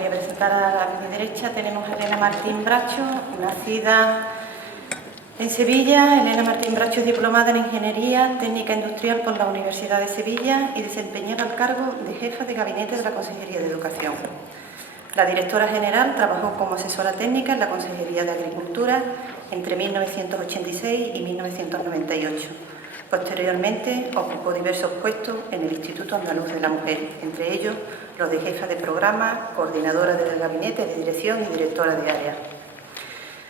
voy a presentar a mi derecha. Tenemos a Elena Martín Bracho, nacida en Sevilla. Elena Martín Bracho es diplomada en Ingeniería Técnica Industrial por la Universidad de Sevilla y desempeñaba el cargo de jefa de gabinete de la Consejería de Educación. La directora general trabajó como asesora técnica en la Consejería de Agricultura entre 1986 y 1998. Posteriormente ocupó diversos puestos en el Instituto Andaluz de la Mujer, entre ellos los de jefa de programa, coordinadora del gabinete de dirección y directora de área.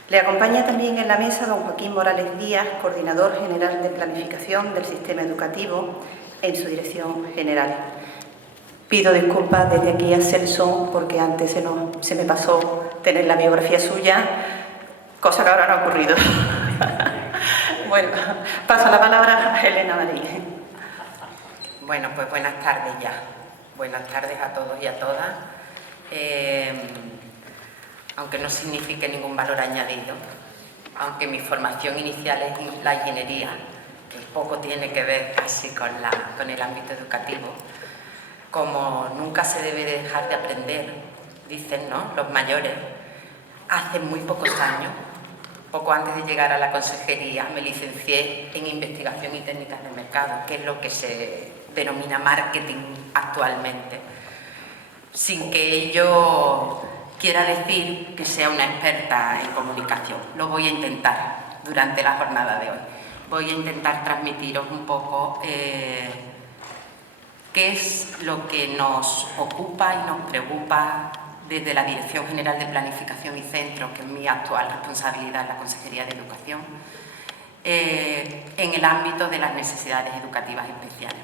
Le acompaña también en la mesa don Joaquín Morales Díaz, coordinador general de planificación del sistema educativo en su dirección general. Pido disculpas desde aquí a Celso porque antes se me pasó tener la biografía suya, cosa que ahora no ha ocurrido. Bueno, paso la palabra a Elena Marín. Bueno, pues buenas tardes ya. Buenas tardes a todos y a todas. Aunque no signifique ningún valor añadido, aunque mi formación inicial es la ingeniería, que poco tiene que ver casi con el ámbito educativo, como nunca se debe dejar de aprender, dicen, ¿no?, los mayores, hace muy pocos años, poco antes de llegar a la consejería, me licencié en Investigación y Técnicas de Mercado, que es lo que se denomina marketing actualmente, sin que ello quiera decir que sea una experta en comunicación. Lo voy a intentar durante la jornada de hoy. Voy a intentar transmitiros un poco qué es lo que nos ocupa y nos preocupa desde la Dirección General de Planificación y Centros, que es mi actual responsabilidad en la Consejería de Educación, en el ámbito de las necesidades educativas especiales.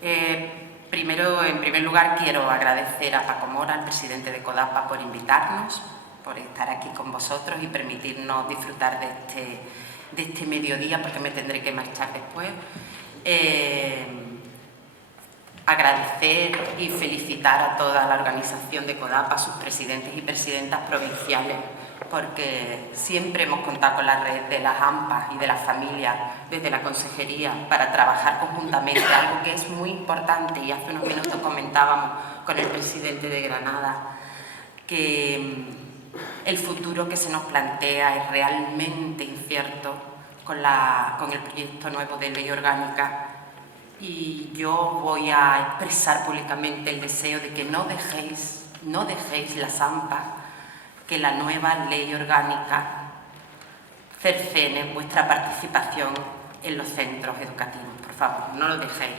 En primer lugar, quiero agradecer a Paco Mora, el presidente de CODAPA, por invitarnos, por estar aquí con vosotros y permitirnos disfrutar de este mediodía, porque me tendré que marchar después. Agradecer y felicitar a toda la organización de CODAPA, a sus presidentes y presidentas provinciales, porque siempre hemos contado con la red de las AMPA y de las familias desde la consejería para trabajar conjuntamente, algo que es muy importante, y hace unos minutos comentábamos con el presidente de Granada que el futuro que se nos plantea es realmente incierto con el proyecto nuevo de ley orgánica. Y yo voy a expresar públicamente el deseo de que no dejéis las AMPA, que la nueva ley orgánica cercene vuestra participación en los centros educativos. Por favor, no lo dejéis.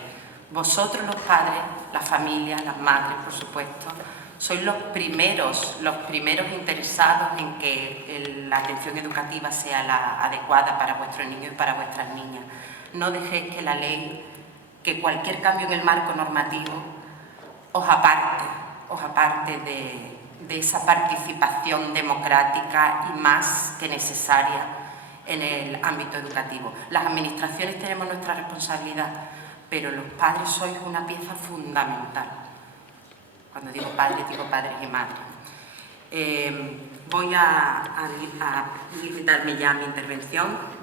Vosotros, los padres, las familias, las madres, por supuesto, sois los primeros interesados en que la atención educativa sea la adecuada para vuestros niños y para vuestras niñas. No dejéis que la ley, que cualquier cambio en el marco normativo os aparte de esa participación democrática y más que necesaria en el ámbito educativo. Las administraciones tenemos nuestra responsabilidad, pero los padres sois una pieza fundamental. Cuando digo padres y madres. Voy a limitarme ya a mi intervención.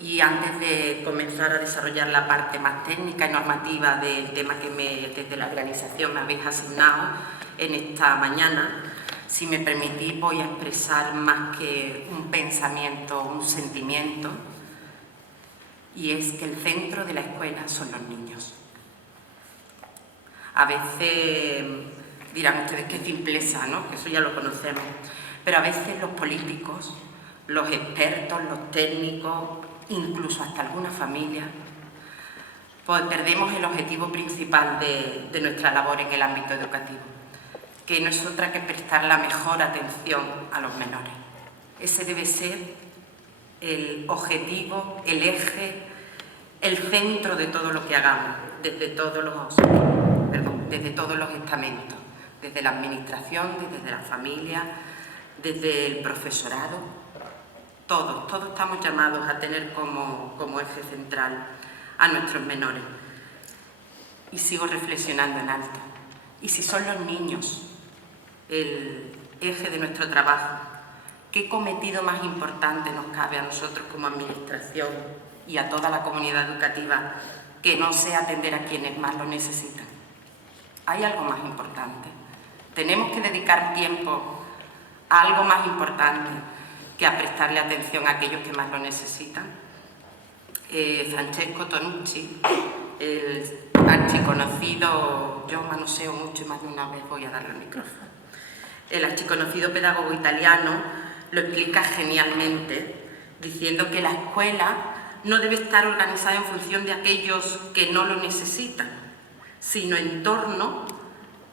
Y antes de comenzar a desarrollar la parte más técnica y normativa del tema que desde la organización me habéis asignado en esta mañana, si me permitís, voy a expresar más que un pensamiento, un sentimiento, y es que el centro de la escuela son los niños. A veces dirán ustedes qué simpleza, ¿no?, que eso ya lo conocemos, pero a veces los políticos, los expertos, los técnicos, incluso hasta algunas familias, pues perdemos el objetivo principal de nuestra labor en el ámbito educativo, que no es otra que prestar la mejor atención a los menores. Ese debe ser el objetivo, el eje, el centro de todo lo que hagamos, desde todos los estamentos, desde la administración, desde la familia, desde el profesorado. Todos estamos llamados a tener como eje central a nuestros menores. Y sigo reflexionando en alto. Y si son los niños el eje de nuestro trabajo, ¿qué cometido más importante nos cabe a nosotros como administración y a toda la comunidad educativa que no sea atender a quienes más lo necesitan? ¿Hay algo más importante? tenemos que dedicar tiempo a algo más importante que a prestarle atención a aquellos que más lo necesitan. Francesco Tonucci, el archiconocido, yo manoseo mucho y más de una vez voy a darle el micrófono, el archiconocido pedagogo italiano lo explica genialmente, diciendo que la escuela no debe estar organizada en función de aquellos que no lo necesitan, sino en torno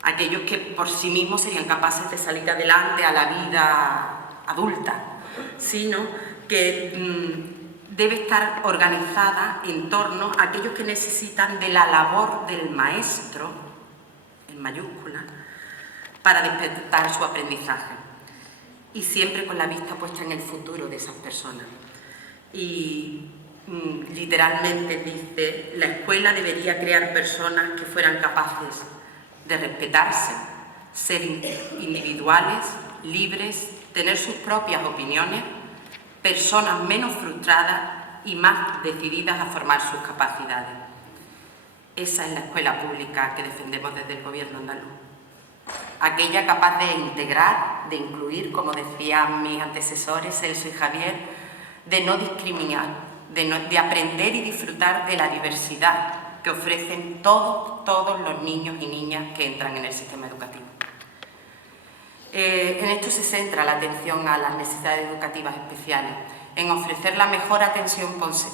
a aquellos que por sí mismos serían capaces de salir adelante a la vida adulta, sino que debe estar organizada en torno a aquellos que necesitan de la labor del maestro, en mayúscula, para despertar su aprendizaje. Y siempre con la vista puesta en el futuro de esas personas. Y literalmente dice, la escuela debería crear personas que fueran capaces de respetarse, ser individuales, libres, tener sus propias opiniones, personas menos frustradas y más decididas a formar sus capacidades. Esa es la escuela pública que defendemos desde el Gobierno andaluz. Aquella capaz de integrar, de incluir, como decían mis antecesores, Celso y Javier, de no discriminar, de aprender y disfrutar de la diversidad que ofrecen todos los niños y niñas que entran en el sistema educativo. En esto se centra la atención a las necesidades educativas especiales, en ofrecer la mejor atención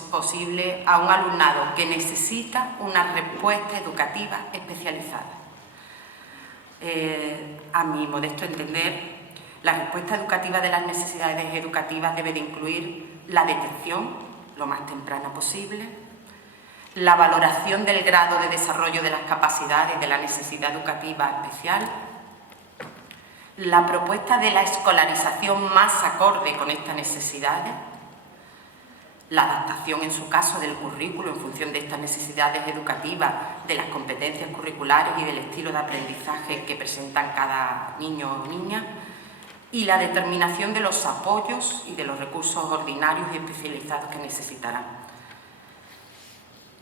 posible a un alumnado que necesita una respuesta educativa especializada. A mi modesto entender, la respuesta educativa de las necesidades educativas debe de incluir la detección lo más temprana posible, la valoración del grado de desarrollo de las capacidades de la necesidad educativa especial, la propuesta de la escolarización más acorde con estas necesidades, la adaptación en su caso del currículo en función de estas necesidades educativas, de las competencias curriculares y del estilo de aprendizaje que presentan cada niño o niña, y la determinación de los apoyos y de los recursos ordinarios y especializados que necesitarán.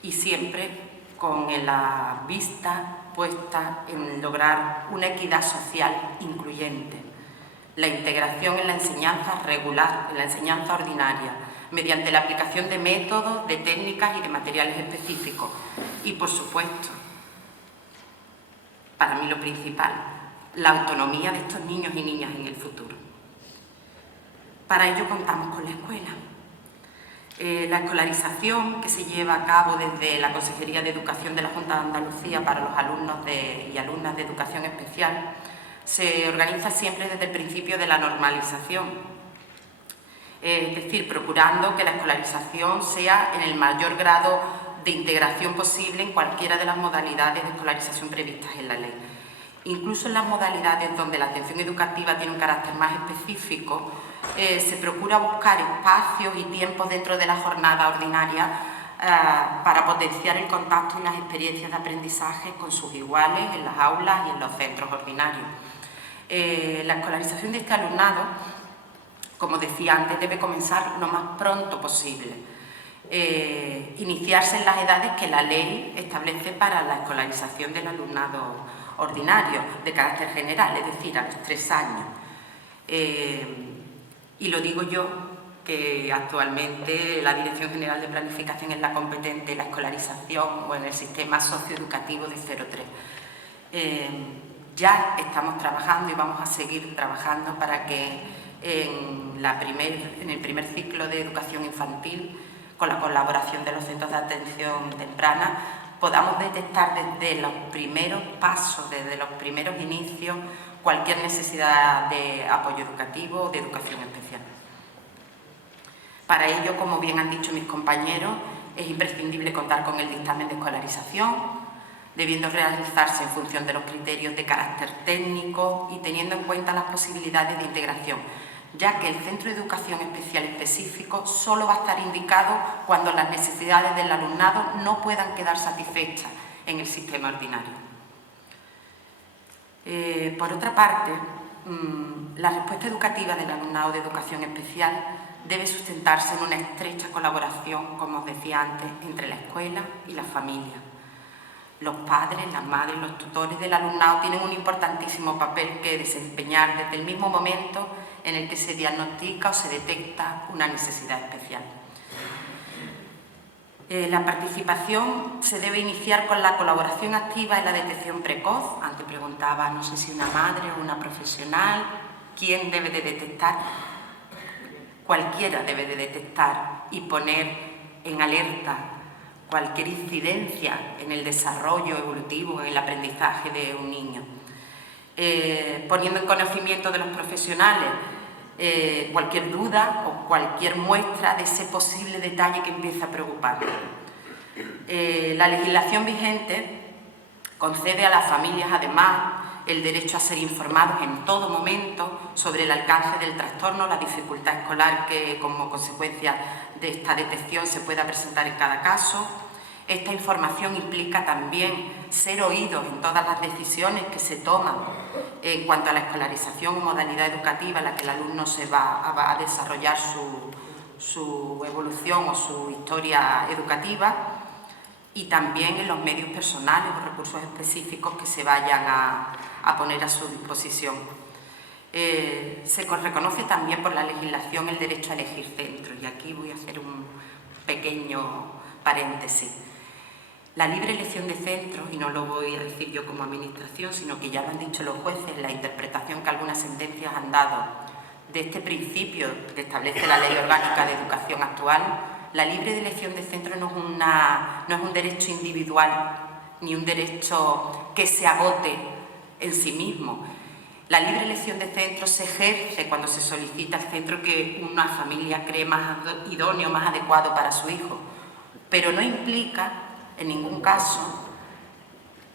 Y siempre con la vista puesta en lograr una equidad social incluyente, la integración en la enseñanza regular, en la enseñanza ordinaria, mediante la aplicación de métodos, de técnicas y de materiales específicos. Y, por supuesto, para mí lo principal, la autonomía de estos niños y niñas en el futuro. Para ello contamos con la escuela. La escolarización que se lleva a cabo desde la Consejería de Educación de la Junta de Andalucía para los alumnos y alumnas de educación especial se organiza siempre desde el principio de la normalización, es decir, procurando que la escolarización sea en el mayor grado de integración posible en cualquiera de las modalidades de escolarización previstas en la ley. Incluso en las modalidades donde la atención educativa tiene un carácter más específico, se procura buscar espacios y tiempos dentro de la jornada ordinaria para potenciar el contacto y las experiencias de aprendizaje con sus iguales en las aulas y en los centros ordinarios. La escolarización de este alumnado, como decía antes, debe comenzar lo más pronto posible. Iniciarse en las edades que la ley establece para la escolarización del alumnado ordinario, de carácter general, es decir, a los 3 años. Y lo digo yo, que actualmente la Dirección General de Planificación es la competente en la escolarización o en el sistema socioeducativo de 0-3. Ya estamos trabajando y vamos a seguir trabajando para que en el primer ciclo de educación infantil, con la colaboración de los centros de atención temprana, podamos detectar desde los primeros pasos, desde los primeros inicios, cualquier necesidad de apoyo educativo o de educación especial. Para ello, como bien han dicho mis compañeros, es imprescindible contar con el dictamen de escolarización, debiendo realizarse en función de los criterios de carácter técnico y teniendo en cuenta las posibilidades de integración, ya que el centro de educación especial específico solo va a estar indicado cuando las necesidades del alumnado no puedan quedar satisfechas en el sistema ordinario. Por otra parte, la respuesta educativa del alumnado de educación especial debe sustentarse en una estrecha colaboración, como os decía antes, entre la escuela y la familia. Los padres, las madres, los tutores del alumnado tienen un importantísimo papel que desempeñar desde el mismo momento en el que se diagnostica o se detecta una necesidad especial. La participación se debe iniciar con la colaboración activa en la detección precoz. Antes preguntaba, no sé si una madre o una profesional, ¿quién debe de detectar? Cualquiera debe de detectar y poner en alerta cualquier incidencia en el desarrollo evolutivo, en el aprendizaje de un niño. Poniendo en conocimiento de los profesionales cualquier duda o cualquier muestra de ese posible detalle que empieza a preocupar. La legislación vigente concede a las familias, además, el derecho a ser informados en todo momento sobre el alcance del trastorno, la dificultad escolar que como consecuencia de esta detección se pueda presentar en cada caso. Esta información implica también ser oídos en todas las decisiones que se toman en cuanto a la escolarización o modalidad educativa en la que el alumno se va a desarrollar su evolución o su historia educativa, y también en los medios personales o recursos específicos que se vayan a poner a su disposición. Se reconoce también por la legislación el derecho a elegir centro, y aquí voy a hacer un pequeño paréntesis. La libre elección de centros, y no lo voy a decir yo como administración, sino que ya lo han dicho los jueces, la interpretación que algunas sentencias han dado de este principio que establece la Ley Orgánica de Educación actual, la libre elección de centro no es un derecho individual, ni un derecho que se agote en sí mismo. La libre elección de centro se ejerce cuando se solicita el centro que una familia cree más idóneo, más adecuado para su hijo, pero no implica en ningún caso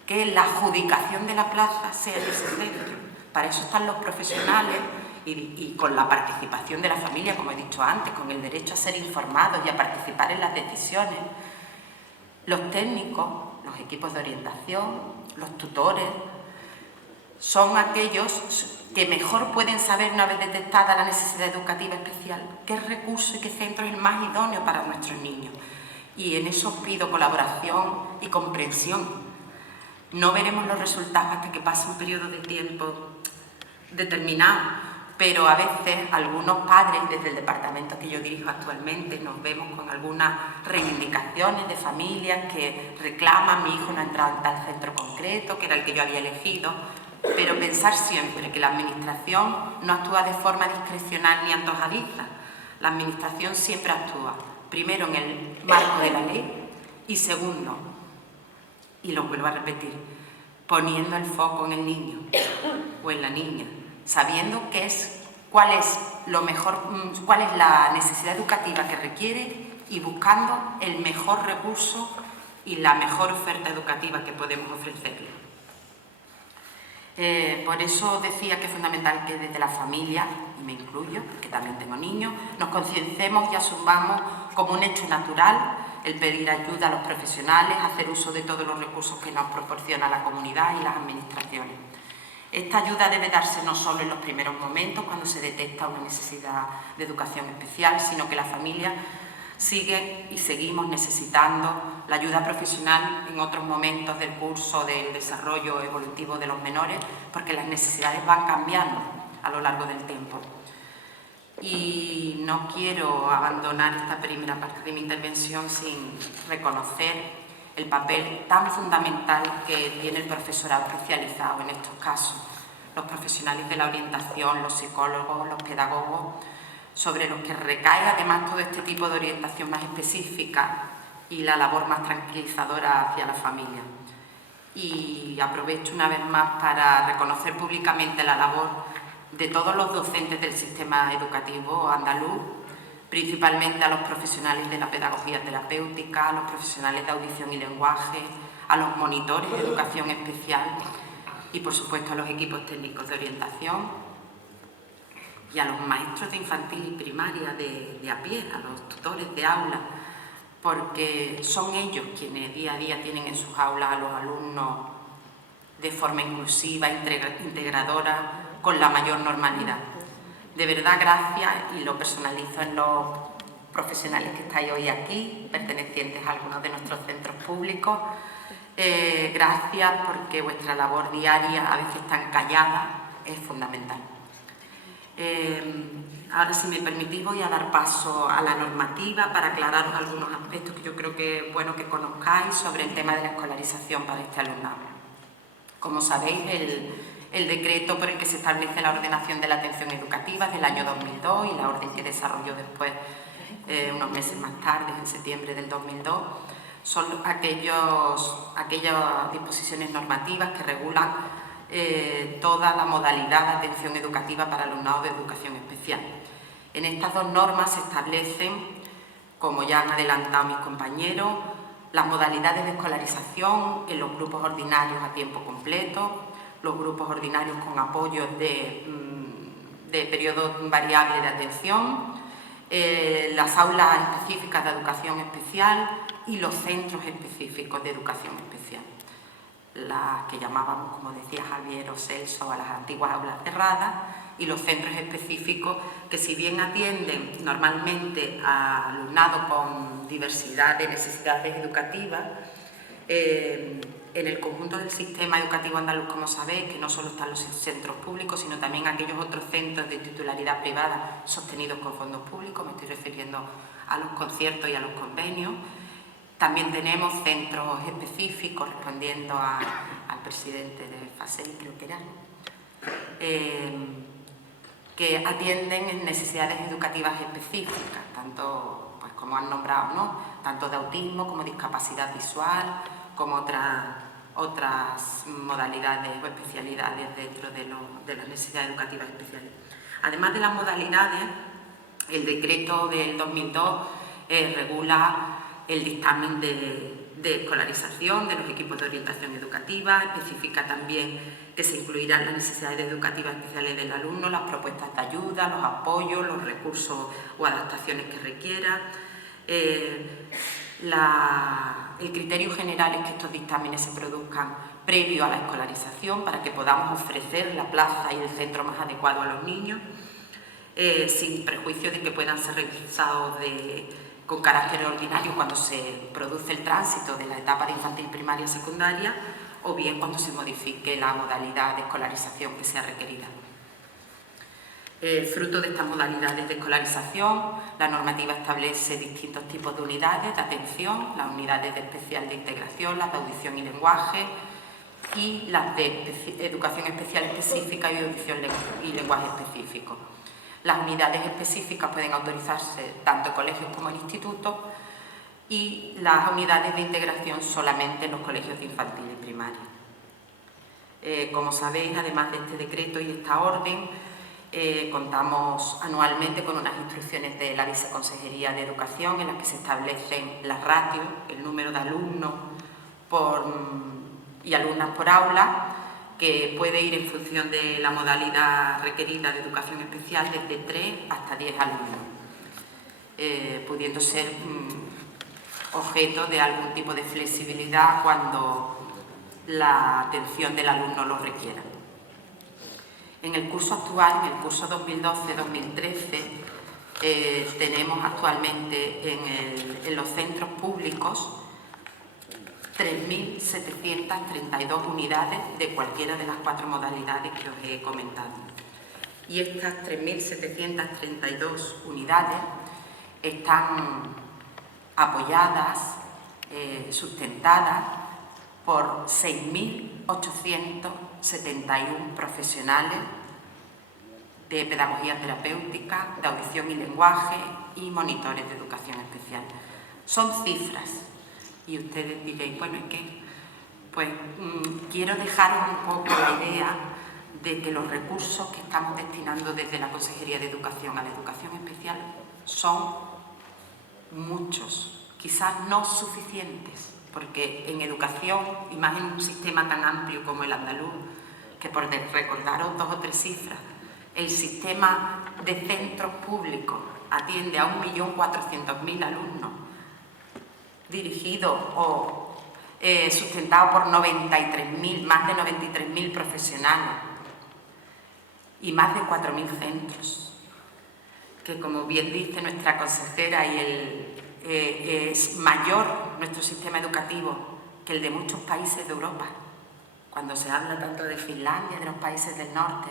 que la adjudicación de la plaza sea en ese centro. Para eso están los profesionales y con la participación de la familia, como he dicho antes, con el derecho a ser informados y a participar en las decisiones. Los técnicos, los equipos de orientación, los tutores, son aquellos que mejor pueden saber, una vez detectada la necesidad educativa especial, qué recurso y qué centro es el más idóneo para nuestros niños. Y en eso pido colaboración y comprensión. No veremos los resultados hasta que pase un periodo de tiempo determinado, pero a veces algunos padres, desde el departamento que yo dirijo actualmente, nos vemos con algunas reivindicaciones de familias que reclaman: mi hijo no ha entrado en tal centro concreto, que era el que yo había elegido. Pero pensar siempre que la administración no actúa de forma discrecional ni antojadiza. La administración siempre actúa, primero, en el marco de la ley, y segundo, y lo vuelvo a repetir, poniendo el foco en el niño o en la niña, sabiendo cuál es la necesidad educativa que requiere y buscando el mejor recurso y la mejor oferta educativa que podemos ofrecerle. Por eso decía que es fundamental que desde la familia, y me incluyo, que también tengo niños, nos concienciemos y asumamos como un hecho natural el pedir ayuda a los profesionales, hacer uso de todos los recursos que nos proporciona la comunidad y las administraciones. Esta ayuda debe darse no solo en los primeros momentos, cuando se detecta una necesidad de educación especial, sino que la familia sigue y seguimos necesitando la ayuda profesional en otros momentos del curso del desarrollo evolutivo de los menores, porque las necesidades van cambiando a lo largo del tiempo. Y no quiero abandonar esta primera parte de mi intervención sin reconocer el papel tan fundamental que tiene el profesorado especializado en estos casos, los profesionales de la orientación, los psicólogos, los pedagogos, sobre los que recae además todo este tipo de orientación más específica y la labor más tranquilizadora hacia la familia. Y aprovecho una vez más para reconocer públicamente la labor de todos los docentes del sistema educativo andaluz, principalmente a los profesionales de la pedagogía terapéutica, a los profesionales de audición y lenguaje, a los monitores de educación especial y, por supuesto, a los equipos técnicos de orientación y a los maestros de infantil y primaria de a pie, a los tutores de aula, porque son ellos quienes día a día tienen en sus aulas a los alumnos de forma inclusiva, integradora, con la mayor normalidad. De verdad, gracias, y lo personalizo en los profesionales que estáis hoy aquí, pertenecientes a algunos de nuestros centros públicos, Gracias, porque vuestra labor diaria, a veces tan callada, es fundamental. Ahora, si me permitís, voy a dar paso a la normativa para aclararos algunos aspectos que yo creo que es bueno que conozcáis sobre el tema de la escolarización para este alumnado. Como sabéis, el decreto por el que se establece la ordenación de la atención educativa es del año 2002 y la orden que desarrolló después, unos meses más tarde, en septiembre del 2002, son aquellas disposiciones normativas que regulan toda la modalidad de atención educativa para alumnado de educación especial. En estas dos normas se establecen, como ya han adelantado mis compañeros, las modalidades de escolarización en los grupos ordinarios a tiempo completo, los grupos ordinarios con apoyo de periodos variables de atención, las aulas específicas de educación especial y los centros específicos de educación especial, las que llamábamos, como decía Javier o Celso, a las antiguas aulas cerradas, y los centros específicos que, si bien atienden normalmente a alumnado con diversidad de necesidades educativas, en el conjunto del sistema educativo andaluz, como sabéis, que no solo están los centros públicos, sino también aquellos otros centros de titularidad privada sostenidos con fondos públicos, me estoy refiriendo a los conciertos y a los convenios. También tenemos centros específicos, respondiendo al presidente de FASEL, creo que era, que atienden en necesidades educativas específicas, tanto, pues, como han nombrado, ¿no?, tanto de autismo como discapacidad visual, como otras modalidades o especialidades dentro de las necesidades educativas especiales. Además de las modalidades, el decreto del 2002 regula el dictamen de escolarización de los equipos de orientación educativa, especifica también que se incluirán las necesidades educativas especiales del alumno, las propuestas de ayuda, los apoyos, los recursos o adaptaciones que requiera. El criterio general es que estos dictámenes se produzcan previo a la escolarización para que podamos ofrecer la plaza y el centro más adecuado a los niños, sin prejuicio de que puedan ser revisados con carácter ordinario cuando se produce el tránsito de la etapa de infantil, primaria y secundaria, o bien cuando se modifique la modalidad de escolarización que sea requerida. Fruto de estas modalidades de escolarización, la normativa establece distintos tipos de unidades de atención, las unidades de especial de integración, las de audición y lenguaje, y las de educación especial específica y audición y lenguaje específico. Las unidades específicas pueden autorizarse tanto en colegios como en institutos, y las unidades de integración solamente en los colegios de infantil y primaria. Como sabéis, además de este decreto y esta orden, contamos anualmente con unas instrucciones de la Viceconsejería de Educación en las que se establecen las ratios, el número de alumnos y alumnas por aula, que puede ir en función de la modalidad requerida de educación especial desde 3 hasta 10 alumnos, pudiendo ser objeto de algún tipo de flexibilidad cuando la atención del alumno lo requiera. En el curso actual, en el curso 2012-2013, tenemos actualmente en los centros públicos 3.732 unidades de cualquiera de las 4 modalidades que os he comentado. Y estas 3.732 unidades están apoyadas, sustentadas por 6.871 profesionales de pedagogía terapéutica, de audición y lenguaje y monitores de educación especial. Son cifras. Y ustedes diréis, bueno, ¿y qué? Pues quiero dejaros un poco la idea de que los recursos que estamos destinando desde la Consejería de Educación a la educación especial son muchos, quizás no suficientes, porque en educación, y más en un sistema tan amplio como el andaluz, que por recordaros 2 o 3 cifras, el sistema de centros públicos atiende a 1.400.000 alumnos, dirigido o sustentado por más de 93.000 profesionales y más de 4.000 centros, que, como bien dice nuestra consejera, es mayor nuestro sistema educativo que el de muchos países de Europa. Cuando se habla tanto de Finlandia, de los países del norte,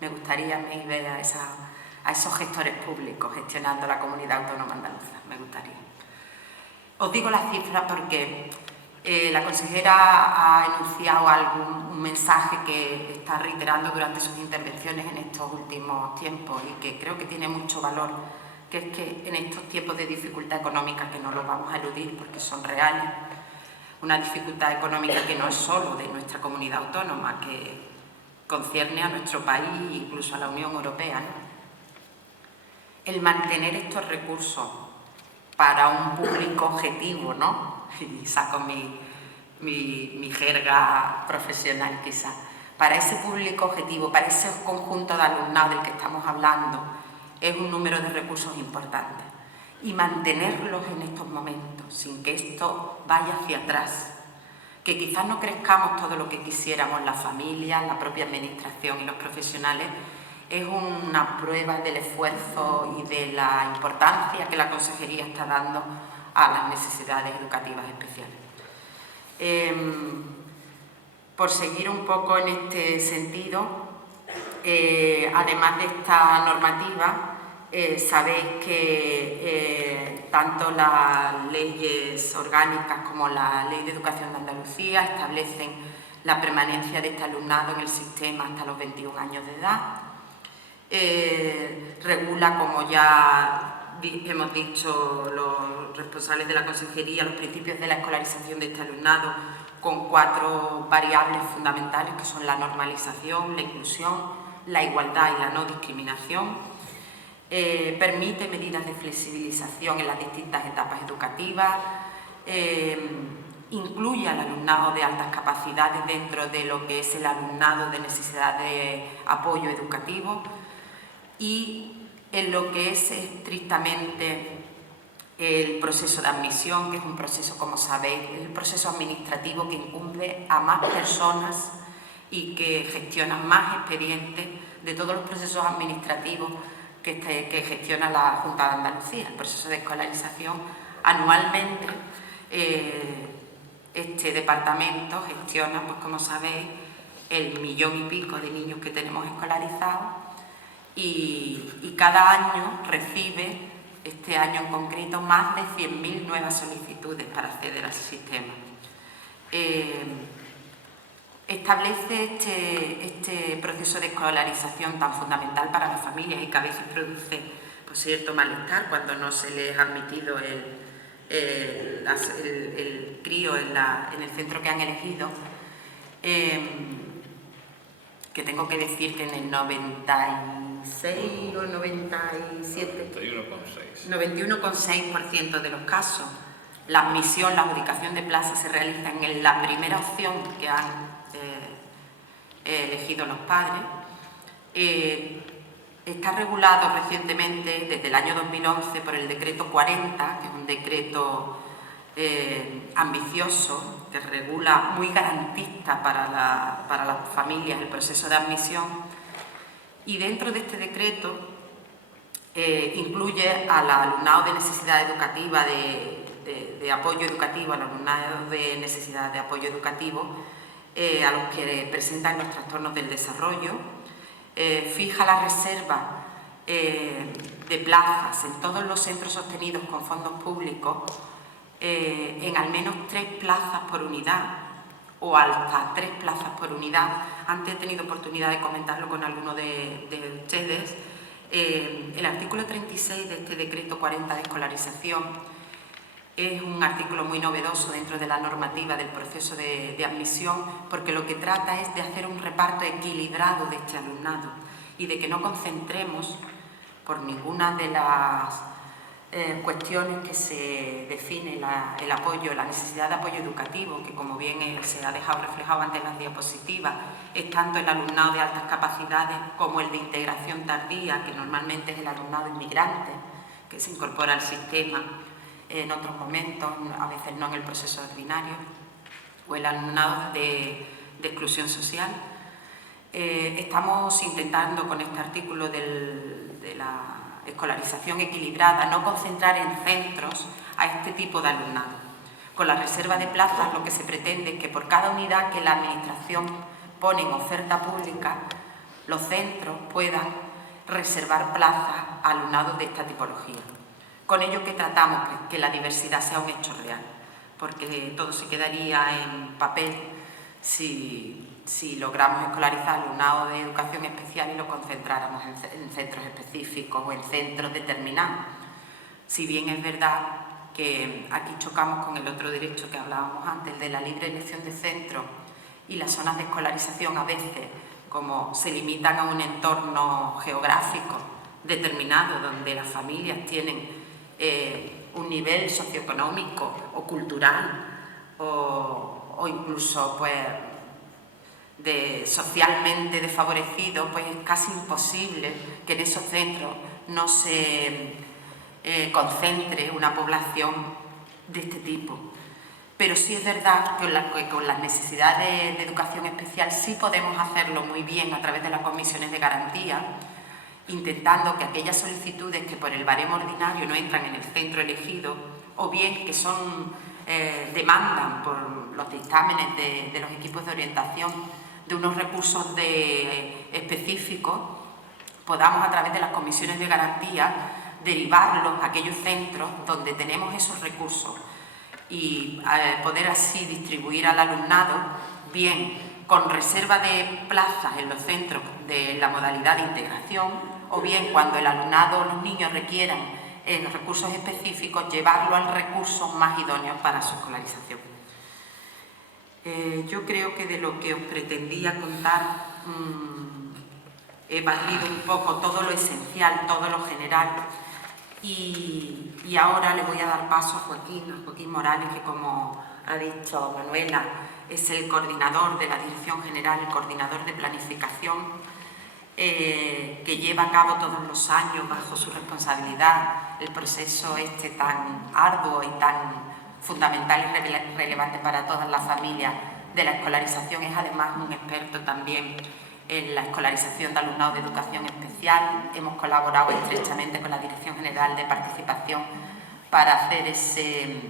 me gustaría a mí ver a esos gestores públicos gestionando la comunidad autónoma andaluza, me gustaría. Os digo las cifras porque la consejera ha enunciado un mensaje que está reiterando durante sus intervenciones en estos últimos tiempos y que creo que tiene mucho valor, que es que en estos tiempos de dificultad económica, que no los vamos a eludir porque son reales, una dificultad económica que no es solo de nuestra comunidad autónoma, que concierne a nuestro país e incluso a la Unión Europea, ¿no? El mantener estos recursos para un público objetivo, ¿no? Y saco mi jerga profesional quizás. Para ese público objetivo, para ese conjunto de alumnado del que estamos hablando, es un número de recursos importante. Y mantenerlos en estos momentos, sin que esto vaya hacia atrás, que quizás no crezcamos todo lo que quisiéramos las familias, la propia administración y los profesionales, es una prueba del esfuerzo y de la importancia que la Consejería está dando a las necesidades educativas especiales. Por seguir un poco en este sentido, además de esta normativa, sabéis que tanto las leyes orgánicas como la Ley de Educación de Andalucía establecen la permanencia de este alumnado en el sistema hasta los 21 años de edad. Regula, como ya hemos dicho los responsables de la Consejería, los principios de la escolarización de este alumnado con 4 variables fundamentales que son la normalización, la inclusión, la igualdad y la no discriminación. Permite medidas de flexibilización en las distintas etapas educativas, incluye al alumnado de altas capacidades dentro de lo que es el alumnado de necesidad de apoyo educativo y en lo que es estrictamente el proceso de admisión, que es un proceso, como sabéis, el proceso administrativo que incumbe a más personas y que gestiona más expedientes de todos los procesos administrativos que gestiona la Junta de Andalucía. El proceso de escolarización anualmente este departamento gestiona, pues como sabéis, el 1,000,000 y pico de niños que tenemos escolarizados y cada año recibe, este año en concreto, más de 100.000 nuevas solicitudes para acceder al sistema. Establece este proceso de escolarización tan fundamental para las familias y que a veces produce pues, cierto malestar cuando no se les ha admitido el crío en el centro que han elegido, que tengo que decir que en el 96 o 97, 91,6% de los casos, la admisión, la adjudicación de plazas se realiza en la primera opción que han elegido los padres. Está regulado recientemente, desde el año 2011, por el decreto 40, que es un decreto ambicioso, que regula, muy garantista para las familias el proceso de admisión. Y dentro de este decreto incluye al alumnado de necesidad educativa, de apoyo educativo, al alumnado de necesidad de apoyo educativo, a los que presentan los trastornos del desarrollo, fija la reserva de plazas en todos los centros sostenidos con fondos públicos en al menos 3 plazas por unidad o hasta 3 plazas por unidad. Antes he tenido oportunidad de comentarlo con alguno de ustedes. El artículo 36 de este decreto 40 de escolarización es un artículo muy novedoso dentro de la normativa del proceso de admisión, porque lo que trata es de hacer un reparto equilibrado de este alumnado y de que no concentremos por ninguna de las cuestiones que se define el apoyo, la necesidad de apoyo educativo, que como bien se ha dejado reflejado ante las diapositivas, es tanto el alumnado de altas capacidades como el de integración tardía, que normalmente es el alumnado inmigrante, que se incorpora al sistema en otros momentos, a veces no en el proceso ordinario, o el alumnado de exclusión social. Estamos intentando con este artículo de la escolarización equilibrada no concentrar en centros a este tipo de alumnado. Con la reserva de plazas lo que se pretende es que por cada unidad que la Administración pone en oferta pública, los centros puedan reservar plazas a alumnado de esta tipología. Con ello que tratamos que la diversidad sea un hecho real, porque todo se quedaría en papel si logramos escolarizar alumnado de educación especial y lo concentráramos en centros específicos o en centros determinados. Si bien es verdad que aquí chocamos con el otro derecho que hablábamos antes, el de la libre elección de centros, y las zonas de escolarización a veces, como se limitan a un entorno geográfico determinado, donde las familias tienen un nivel socioeconómico o cultural o incluso pues, socialmente desfavorecido, pues es casi imposible que en esos centros no se concentre una población de este tipo. Pero sí es verdad que con las necesidades de educación especial sí podemos hacerlo muy bien a través de las comisiones de garantía, intentando que aquellas solicitudes que por el baremo ordinario no entran en el centro elegido, o bien que demandan por los dictámenes de los equipos de orientación de unos recursos específicos, podamos a través de las comisiones de garantía derivarlos a aquellos centros donde tenemos esos recursos y poder así distribuir al alumnado bien con reserva de plazas en los centros de la modalidad de integración, o bien cuando el alumnado o los niños requieran recursos específicos, llevarlo al recurso más idóneo para su escolarización. Yo creo que de lo que os pretendía contar he barrido un poco todo lo esencial, todo lo general, y ahora le voy a dar paso a Joaquín Morales, que como ha dicho Manuela, es el coordinador de la Dirección General, el coordinador de planificación, que lleva a cabo todos los años bajo su responsabilidad el proceso tan arduo y tan fundamental y relevante para todas las familias de la escolarización. Es además un experto también en la escolarización de alumnado de educación especial. Hemos colaborado estrechamente con la Dirección General de Participación para hacer ese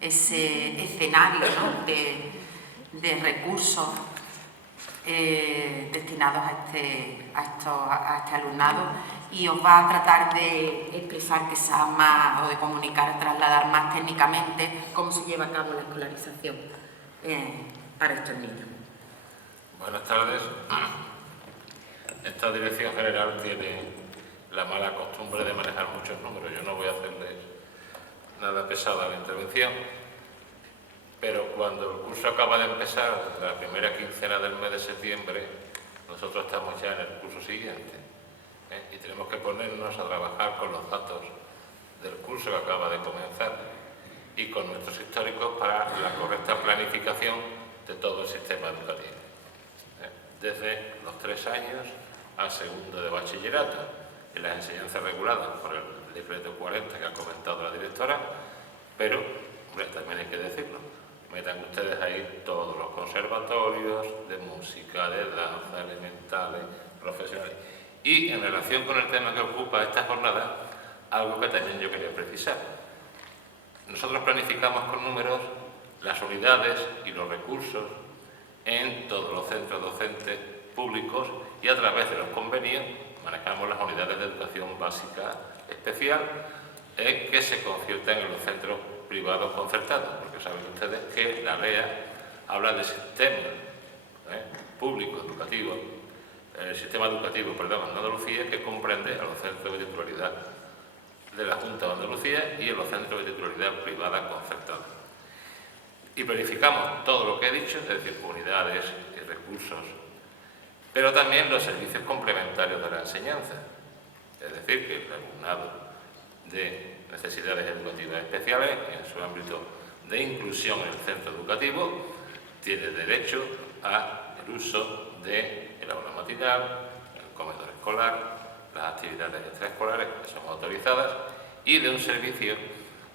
escenario, ¿no?, de recursos destinados a este alumnado, y os va a tratar de expresar quizás más o de comunicar, trasladar más técnicamente cómo se lleva a cabo la escolarización para estos niños. Buenas tardes. Esta Dirección General tiene la mala costumbre de manejar muchos números. Yo no voy a hacerles nada pesado a la intervención, pero cuando el curso acaba de empezar, la primera quincena del mes de septiembre, nosotros estamos ya en el curso siguiente, y tenemos que ponernos a trabajar con los datos del curso que acaba de comenzar y con nuestros históricos para la correcta planificación de todo el sistema educativo, desde los 3 años al segundo de bachillerato, en las enseñanzas reguladas por el decreto 40 que ha comentado la directora, pero también hay que decirlo, metan ustedes ahí todos los conservatorios de música, de danza, elementales, profesionales. Y en relación con el tema que ocupa esta jornada, algo que también yo quería precisar. Nosotros planificamos con números las unidades y los recursos en todos los centros docentes públicos, y a través de los convenios manejamos las unidades de educación básica especial que se conciertan en los centros privados concertados, porque saben ustedes que la LEA habla de sistema público educativo, el sistema educativo, perdón, en Andalucía, que comprende a los centros de titularidad de la Junta de Andalucía y a los centros de titularidad privada concertada. Y planificamos todo lo que he dicho, es decir, unidades y recursos, pero también los servicios complementarios de la enseñanza, es decir, que el alumnado de necesidades educativas especiales, en su ámbito de inclusión en el centro educativo, tiene derecho al uso del aula matinal, el comedor escolar, las actividades extraescolares que son autorizadas, y de un servicio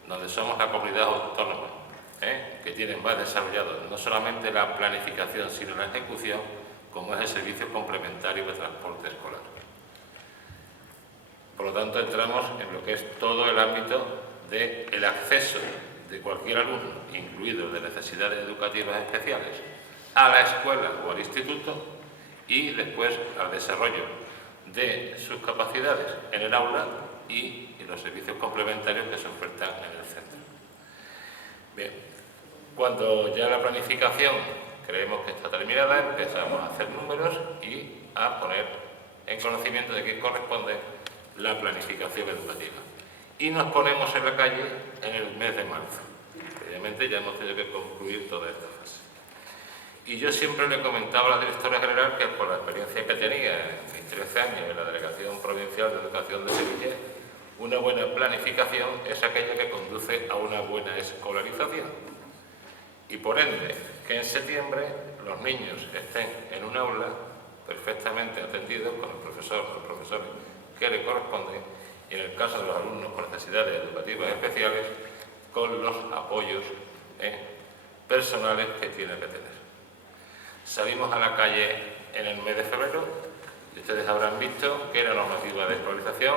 donde somos la comunidad autónoma, que tiene más desarrollado no solamente la planificación, sino la ejecución, como es el servicio complementario de transporte escolar. Por lo tanto, entramos en lo que es todo el ámbito del acceso de cualquier alumno, incluido el de necesidades educativas especiales, a la escuela o al instituto y después al desarrollo de sus capacidades en el aula y los servicios complementarios que se ofertan en el centro. Bien, cuando ya la planificación creemos que está terminada, empezamos a hacer números y a poner en conocimiento de qué corresponde la planificación educativa. Y nos ponemos en la calle en el mes de marzo. Obviamente ya hemos tenido que concluir toda esta fase. Y yo siempre le comentaba a la directora general que por la experiencia que tenía en mis 13 años en la Delegación Provincial de Educación de Sevilla, una buena planificación es aquella que conduce a una buena escolarización. Y por ende, que en septiembre los niños estén en un aula perfectamente atendidos con el profesor o los profesores que le corresponden, y en el caso de los alumnos con necesidades educativas especiales, con los apoyos personales que tiene que tener. Salimos a la calle en el mes de febrero y ustedes habrán visto que la normativa de escolarización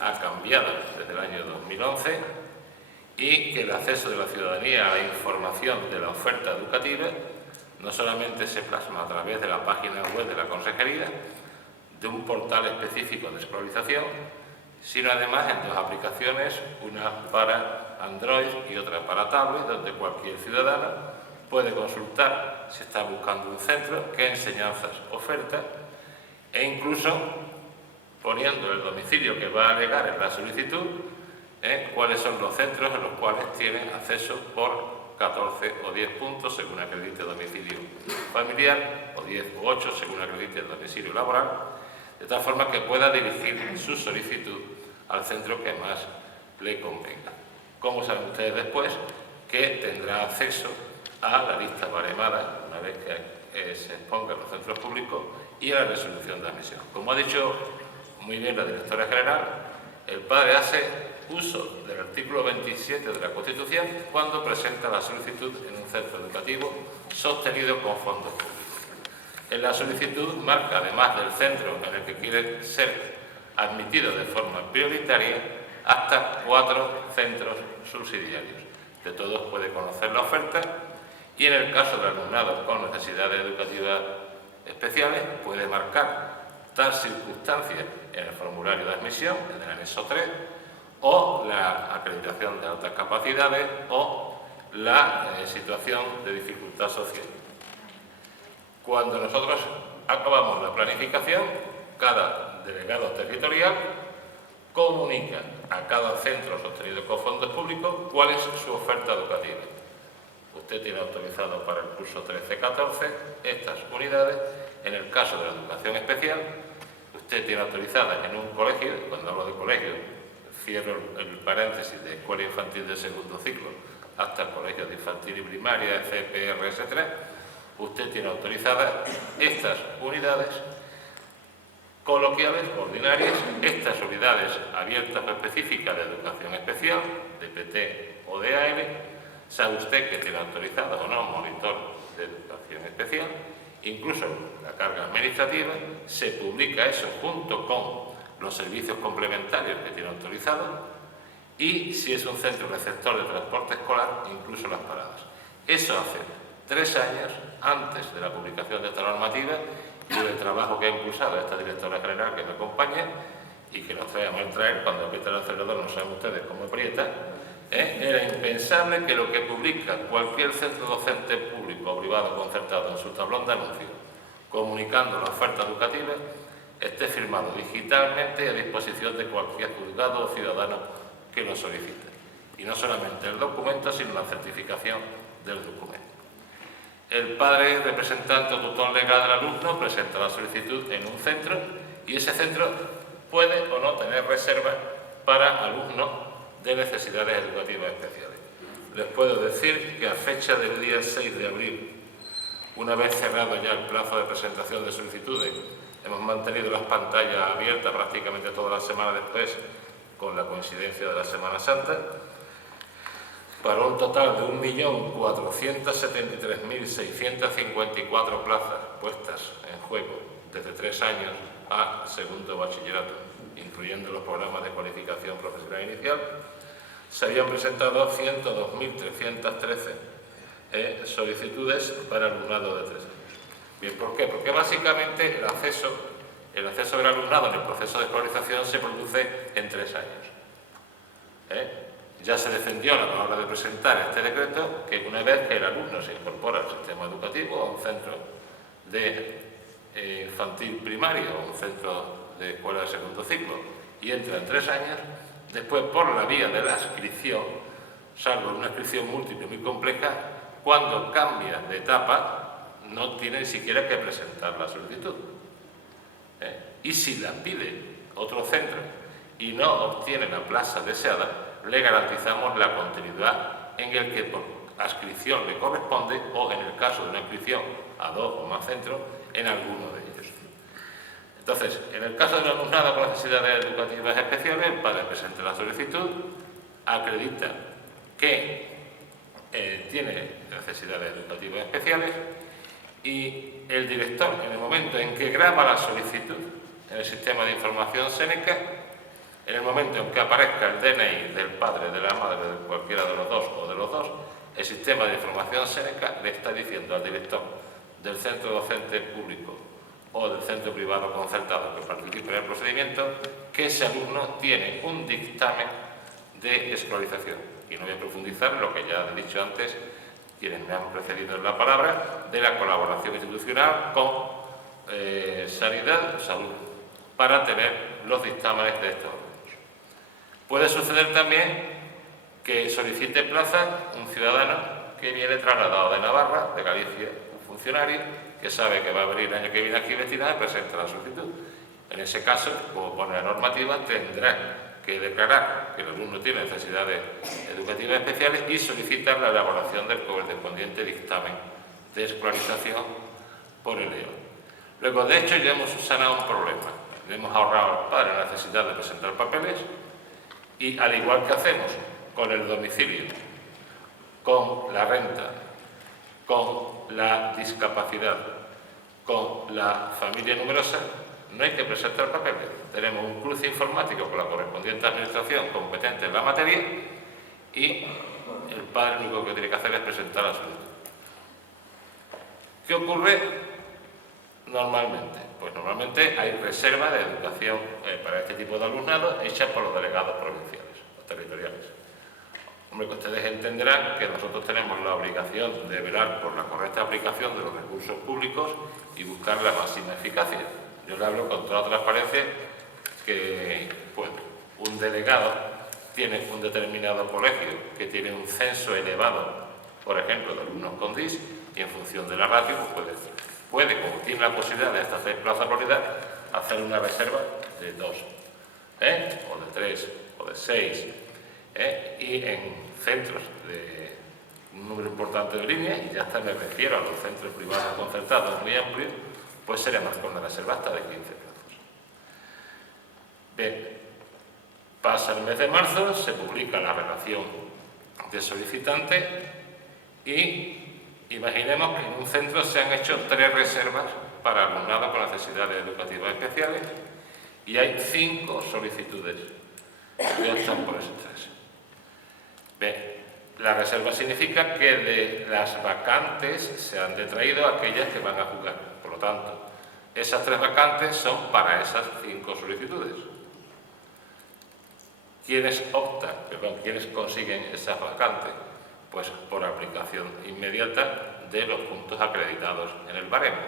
ha cambiado desde el año 2011 y que el acceso de la ciudadanía a la información de la oferta educativa no solamente se plasma a través de la página web de la Consejería, de un portal específico de escolarización, sino además en dos aplicaciones, una para Android y otra para tablet, donde cualquier ciudadano puede consultar si está buscando un centro, qué enseñanzas oferta e incluso poniendo el domicilio que va a alegar en la solicitud, cuáles son los centros en los cuales tienen acceso por 14 o 10 puntos según acredite el domicilio familiar, o 10 o 8 según acredite el domicilio laboral, de tal forma que pueda dirigir su solicitud al centro que más le convenga. Como saben ustedes después, que tendrá acceso a la lista baremada una vez que se exponga en los centros públicos y a la resolución de admisión. Como ha dicho muy bien la directora general, el padre hace uso del artículo 27 de la Constitución cuando presenta la solicitud en un centro educativo sostenido con fondos públicos. En la solicitud marca, además del centro en el que quiere ser admitido de forma prioritaria, hasta 4 centros subsidiarios. De todos puede conocer la oferta y en el caso del alumnado con necesidades educativas especiales puede marcar tal circunstancia en el formulario de admisión, en el anexo 3, o la acreditación de altas capacidades o la situación de dificultad social. Cuando nosotros acabamos la planificación, cada delegado territorial comunica a cada centro sostenido con fondos públicos cuál es su oferta educativa. Usted tiene autorizado para el curso 13-14 estas unidades. En el caso de la educación especial, usted tiene autorizadas en un colegio, y cuando hablo de colegio, cierro el paréntesis de escuela infantil de segundo ciclo hasta colegios de infantil y primaria, CPR, etc. Usted tiene autorizadas estas unidades coloquiales, ordinarias, estas unidades abiertas o específicas de educación especial, de PT o de AL. Sabe usted que tiene autorizado o no monitor de educación especial. Incluso la carga administrativa, se publica eso junto con los servicios complementarios que tiene autorizado y si es un centro receptor de transporte escolar, incluso las paradas. Eso hace 3 años antes de la publicación de esta normativa y del trabajo que ha impulsado esta directora general que me acompaña y que nos trae a mal traer cuando aprieta el acelerador, no saben ustedes cómo aprieta. Era impensable que lo que publica cualquier centro docente público o privado concertado en su tablón de anuncios, comunicando la oferta educativa, esté firmado digitalmente a disposición de cualquier juzgado o ciudadano que lo solicite. Y no solamente el documento, sino la certificación del documento. El padre, representante o tutor legal del alumno, presenta la solicitud en un centro y ese centro puede o no tener reserva para alumnos de necesidades educativas especiales. Les puedo decir que a fecha del día 6 de abril, una vez cerrado ya el plazo de presentación de solicitudes, hemos mantenido las pantallas abiertas prácticamente toda la semana después, con la coincidencia de la Semana Santa, para un total de 1.473.654 plazas puestas en juego desde 3 años a segundo bachillerato, incluyendo los programas de cualificación profesional inicial. se habían presentado 102.313 solicitudes para alumnado de 3 años. Bien, ¿por qué? Porque básicamente el acceso del alumnado en el proceso de escolarización se produce en 3 años. Ya se defendió a la hora de presentar este decreto que una vez que el alumno se incorpora al sistema educativo, a un centro de infantil primario o un centro de escuela de segundo ciclo y entra en 3 años, después por la vía de la inscripción, salvo una inscripción múltiple muy compleja, cuando cambia de etapa no tiene ni siquiera que presentar la solicitud. Y si la pide otro centro y no obtiene la plaza deseada, le garantizamos la continuidad en el que por adscripción le corresponde o en el caso de una inscripción a 2 o más centros, en alguno de ellos. Entonces, en el caso del alumnado con necesidades educativas especiales, el padre presenta la solicitud, acredita que tiene necesidades educativas especiales y el director, en el momento en que graba la solicitud en el sistema de información Seneca, en el momento en que aparezca el DNI del padre, de la madre, de cualquiera de los dos o de los dos, el sistema de información Seneca le está diciendo al director del centro docente público o del centro privado concertado que participe en el procedimiento que ese alumno tiene un dictamen de escolarización. Y no voy a profundizar en lo que ya he dicho antes, quienes me han precedido en la palabra, de la colaboración institucional con sanidad, salud, para tener los dictámenes de estos alumnos. Puede suceder también que solicite plaza un ciudadano que viene trasladado de Navarra, de Galicia, un funcionario que sabe que va a venir el año que viene aquí destinado y presenta la solicitud. En ese caso, como pone la normativa, tendrá que declarar que el alumno tiene necesidades educativas especiales y solicitar la elaboración del correspondiente dictamen de escolarización por el EO. Luego, de hecho, ya hemos sanado un problema. Le hemos ahorrado al padre la necesidad de presentar papeles y, al igual que hacemos con el domicilio, con la renta, con la discapacidad, con la familia numerosa, no hay que presentar papeles. Tenemos un cruce informático con la correspondiente administración competente en la materia y el padre lo único que tiene que hacer es presentar la solicitud. ¿Qué ocurre normalmente? Pues normalmente hay reserva de educación para este tipo de alumnado hechas por los delegados provinciales o territoriales. Hombre, que ustedes entenderán que nosotros tenemos la obligación de velar por la correcta aplicación de los recursos públicos y buscar la máxima eficacia. Yo le hablo con toda transparencia que pues, un delegado tiene un determinado colegio que tiene un censo elevado, por ejemplo, de alumnos con DIS, y en función de la ratio pues puede, como tiene la posibilidad de hasta 6 plazas por unidad, hacer una reserva de 2, o de 3, o de 6, y en centros de un número importante de líneas, y ya hasta me refiero a los centros privados concertados muy amplios, pues sería más con una reserva hasta de 15 plazos. Bien, pasa el mes de marzo, se publica la relación de solicitante y imaginemos que en un centro se han hecho 3 reservas para alumnado con necesidades educativas especiales y hay 5 solicitudes que ya están por esos 3. Bien, la reserva significa que de las vacantes se han detraído aquellas que van a jugar. Por lo tanto, esas 3 vacantes son para esas 5 solicitudes. ¿Quiénes quiénes consiguen esas vacantes? Pues por aplicación inmediata de los puntos acreditados en el baremo.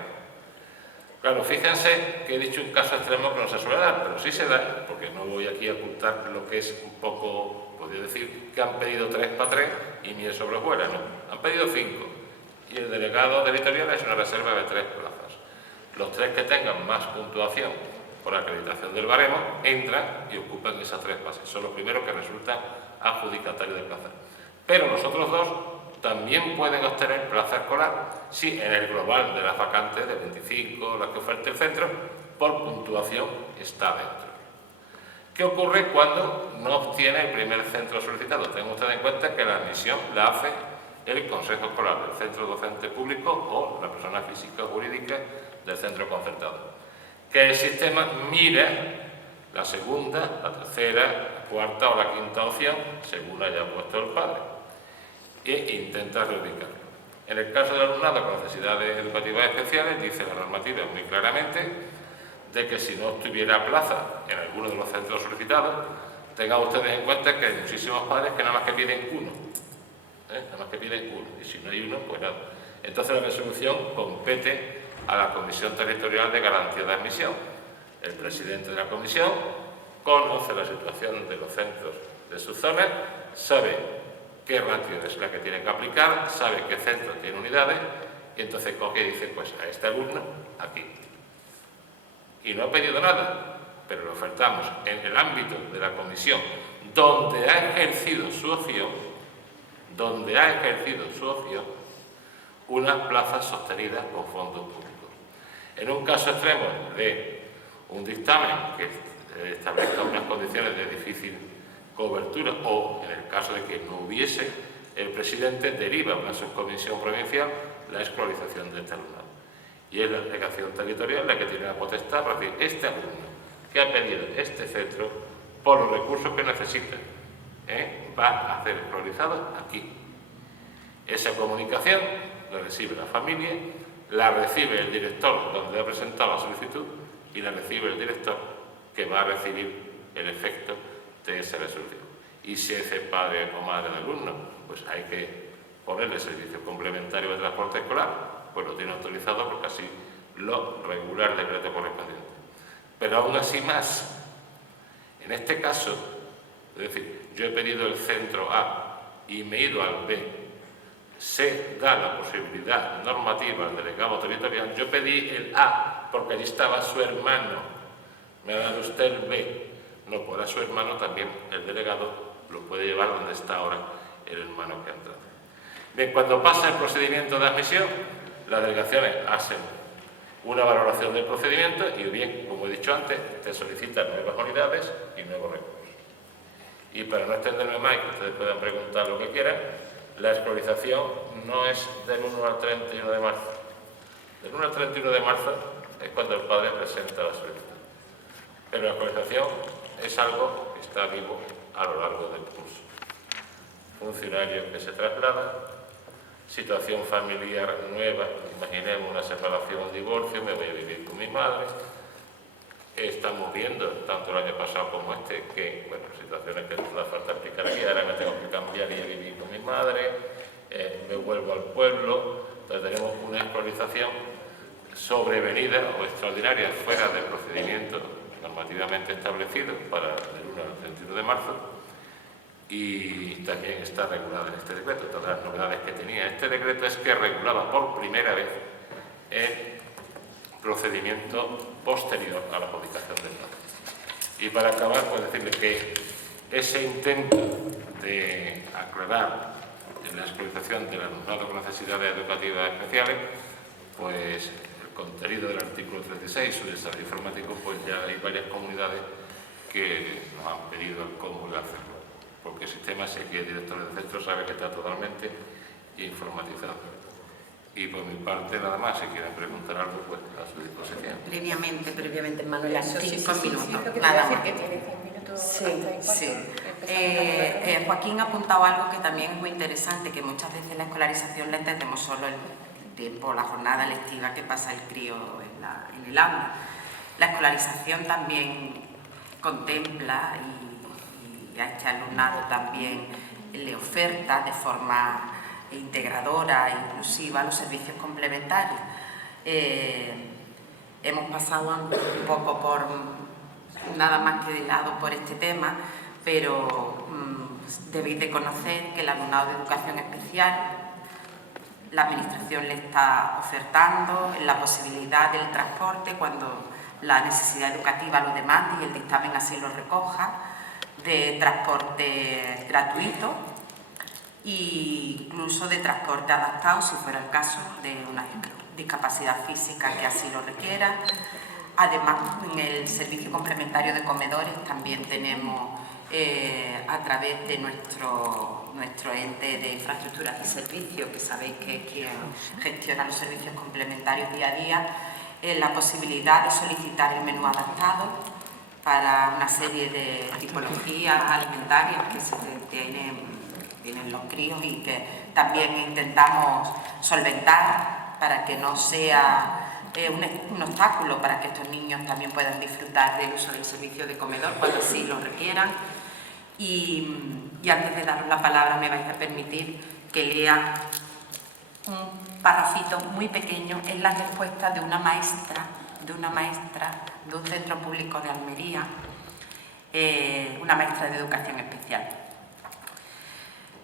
Claro, fíjense que he dicho un caso extremo que no se suele dar, pero sí se da, porque no voy aquí a ocultar lo que es un poco, podría decir, que han pedido 3 para 3 y miel sobre hojuelas, no. Han pedido 5 y el delegado territorial es una reserva de 3 plazas. Los 3 que tengan más puntuación por acreditación del baremo entran y ocupan esas 3 plazas. Son los primeros que resultan adjudicatarios de plaza. Pero los otros 2 también pueden obtener plaza escolar si en el global de las vacantes de 25, las que ofrece el centro, por puntuación está dentro. ¿Qué ocurre cuando no obtiene el primer centro solicitado? Tengan ustedes en cuenta que la admisión la hace el Consejo Escolar del centro docente público o la persona física o jurídica del centro concertado. Que el sistema mira la segunda, la tercera, la cuarta o la quinta opción, según haya puesto el padre, e intenta reubicarlo. En el caso del alumnado con necesidades educativas especiales, dice la normativa muy claramente de que si no tuviera plaza en alguno de los centros solicitados, tengan ustedes en cuenta que hay muchísimos padres que nada más que piden uno. Nada más que piden uno. Y si no hay uno, pues nada. Entonces la resolución compete a la Comisión Territorial de Garantía de Admisión. El presidente de la comisión conoce la situación de los centros de su zona, sabe qué ratio es la que tiene que aplicar, sabe qué centro tiene unidades, y entonces coge y dice, pues a este alumno, aquí. Y no ha pedido nada, pero lo ofertamos en el ámbito de la comisión, donde ha ejercido su opción, unas plazas sostenidas con fondos públicos. En un caso extremo de un dictamen que establezca unas condiciones de difícil cobertura, o en el caso de que no hubiese, el presidente deriva a una subcomisión provincial la escolarización de este alumnado. Y es la delegación territorial la que tiene la potestad para decir, este alumno que ha pedido este centro, por los recursos que necesita, va a ser escolarizado aquí. Esa comunicación la recibe la familia, la recibe el director donde ha presentado la solicitud y la recibe el director que va a recibir el efecto de esa resolución. Y si ese padre o madre de alumno, pues hay que ponerle servicio complementario de transporte escolar, pues lo tiene autorizado porque así lo regula el decreto correspondiente. Pero aún así más, en este caso, es decir, yo he pedido el centro A y me he ido al B, se da la posibilidad normativa al delegado territorial, yo pedí el A porque allí estaba su hermano, me ha dado usted el B, no podrá su hermano, también el delegado lo puede llevar donde está ahora el hermano que ha entrado. Bien, cuando pasa el procedimiento de admisión, las delegaciones hacen una valoración del procedimiento y bien, como he dicho antes, te solicitan nuevas unidades y nuevos recursos. Y para no extenderme más y que ustedes puedan preguntar lo que quieran, la escolarización no es del 1 al 31 de marzo. Del 1 al 31 de marzo es cuando el padre presenta la solicitud. Pero la escolarización es algo que está vivo a lo largo del curso. Funcionario que se traslada, situación familiar nueva, imaginemos una separación o un divorcio, me voy a vivir con mi madre. Estamos viendo, tanto el año pasado como este, que, bueno, situaciones que no da falta explicar aquí, ahora me tengo que cambiar y ir a vivir con mi madre, me vuelvo al pueblo, entonces tenemos una escolarización sobrevenida o extraordinaria fuera del procedimiento normativamente establecido para el 1 al 31 de marzo, y también está regulada en este decreto. Todas las novedades que tenía este decreto es que regulaba por primera vez el procedimiento posterior a la publicación del plan. Y para acabar, pues decirles que ese intento de aclarar en la escolarización del alumnado con necesidades educativas especiales, pues el contenido del artículo 36, su desarrollo informático, pues ya hay varias comunidades que nos han pedido cómo hacerlo, porque el sistema, si aquí el director del centro sabe que está totalmente informatizado. Y por mi parte nada más, si quieren preguntar algo, pues a su disposición. Previamente, Manuela, 5 minutos. Lo que Nada decir más. que tiene 5 minutos. Sí. Joaquín ha apuntado algo que también es muy interesante, que muchas veces la escolarización la entendemos solo el tiempo, la jornada lectiva que pasa el crío en el aula. La escolarización también contempla y a este alumnado también le oferta de forma integradora e inclusiva los servicios complementarios. Hemos pasado un poco por nada más que de lado por este tema, pero debéis de conocer que el alumnado de educación especial, la administración le está ofertando la posibilidad del transporte cuando la necesidad educativa lo demande y el dictamen así lo recoja, de transporte gratuito e incluso de transporte adaptado, si fuera el caso de una discapacidad física que así lo requiera. Además, en el servicio complementario de comedores también tenemos, a través de nuestro ente de infraestructuras y servicios, que sabéis que es quien gestiona los servicios complementarios día a día, la posibilidad de solicitar el menú adaptado para una serie de tipologías alimentarias que se tienen los críos y que también intentamos solventar para que no sea un obstáculo para que estos niños también puedan disfrutar del uso del servicio de comedor cuando así lo requieran. Y antes de daros la palabra me vais a permitir que lea un parrafito muy pequeño en la respuesta de una maestra de un centro público de Almería, una maestra de educación especial.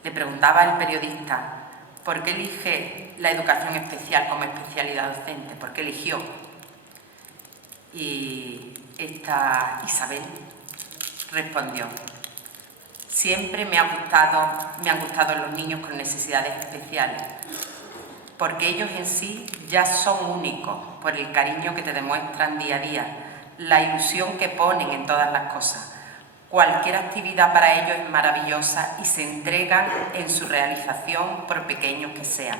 Le preguntaba el periodista, ¿por qué elige la educación especial como especialidad docente? ¿Por qué eligió? Y esta Isabel respondió, siempre me han gustado los niños con necesidades especiales, porque ellos en sí ya son únicos por el cariño que te demuestran día a día, la ilusión que ponen en todas las cosas. Cualquier actividad para ellos es maravillosa y se entregan en su realización por pequeños que sean.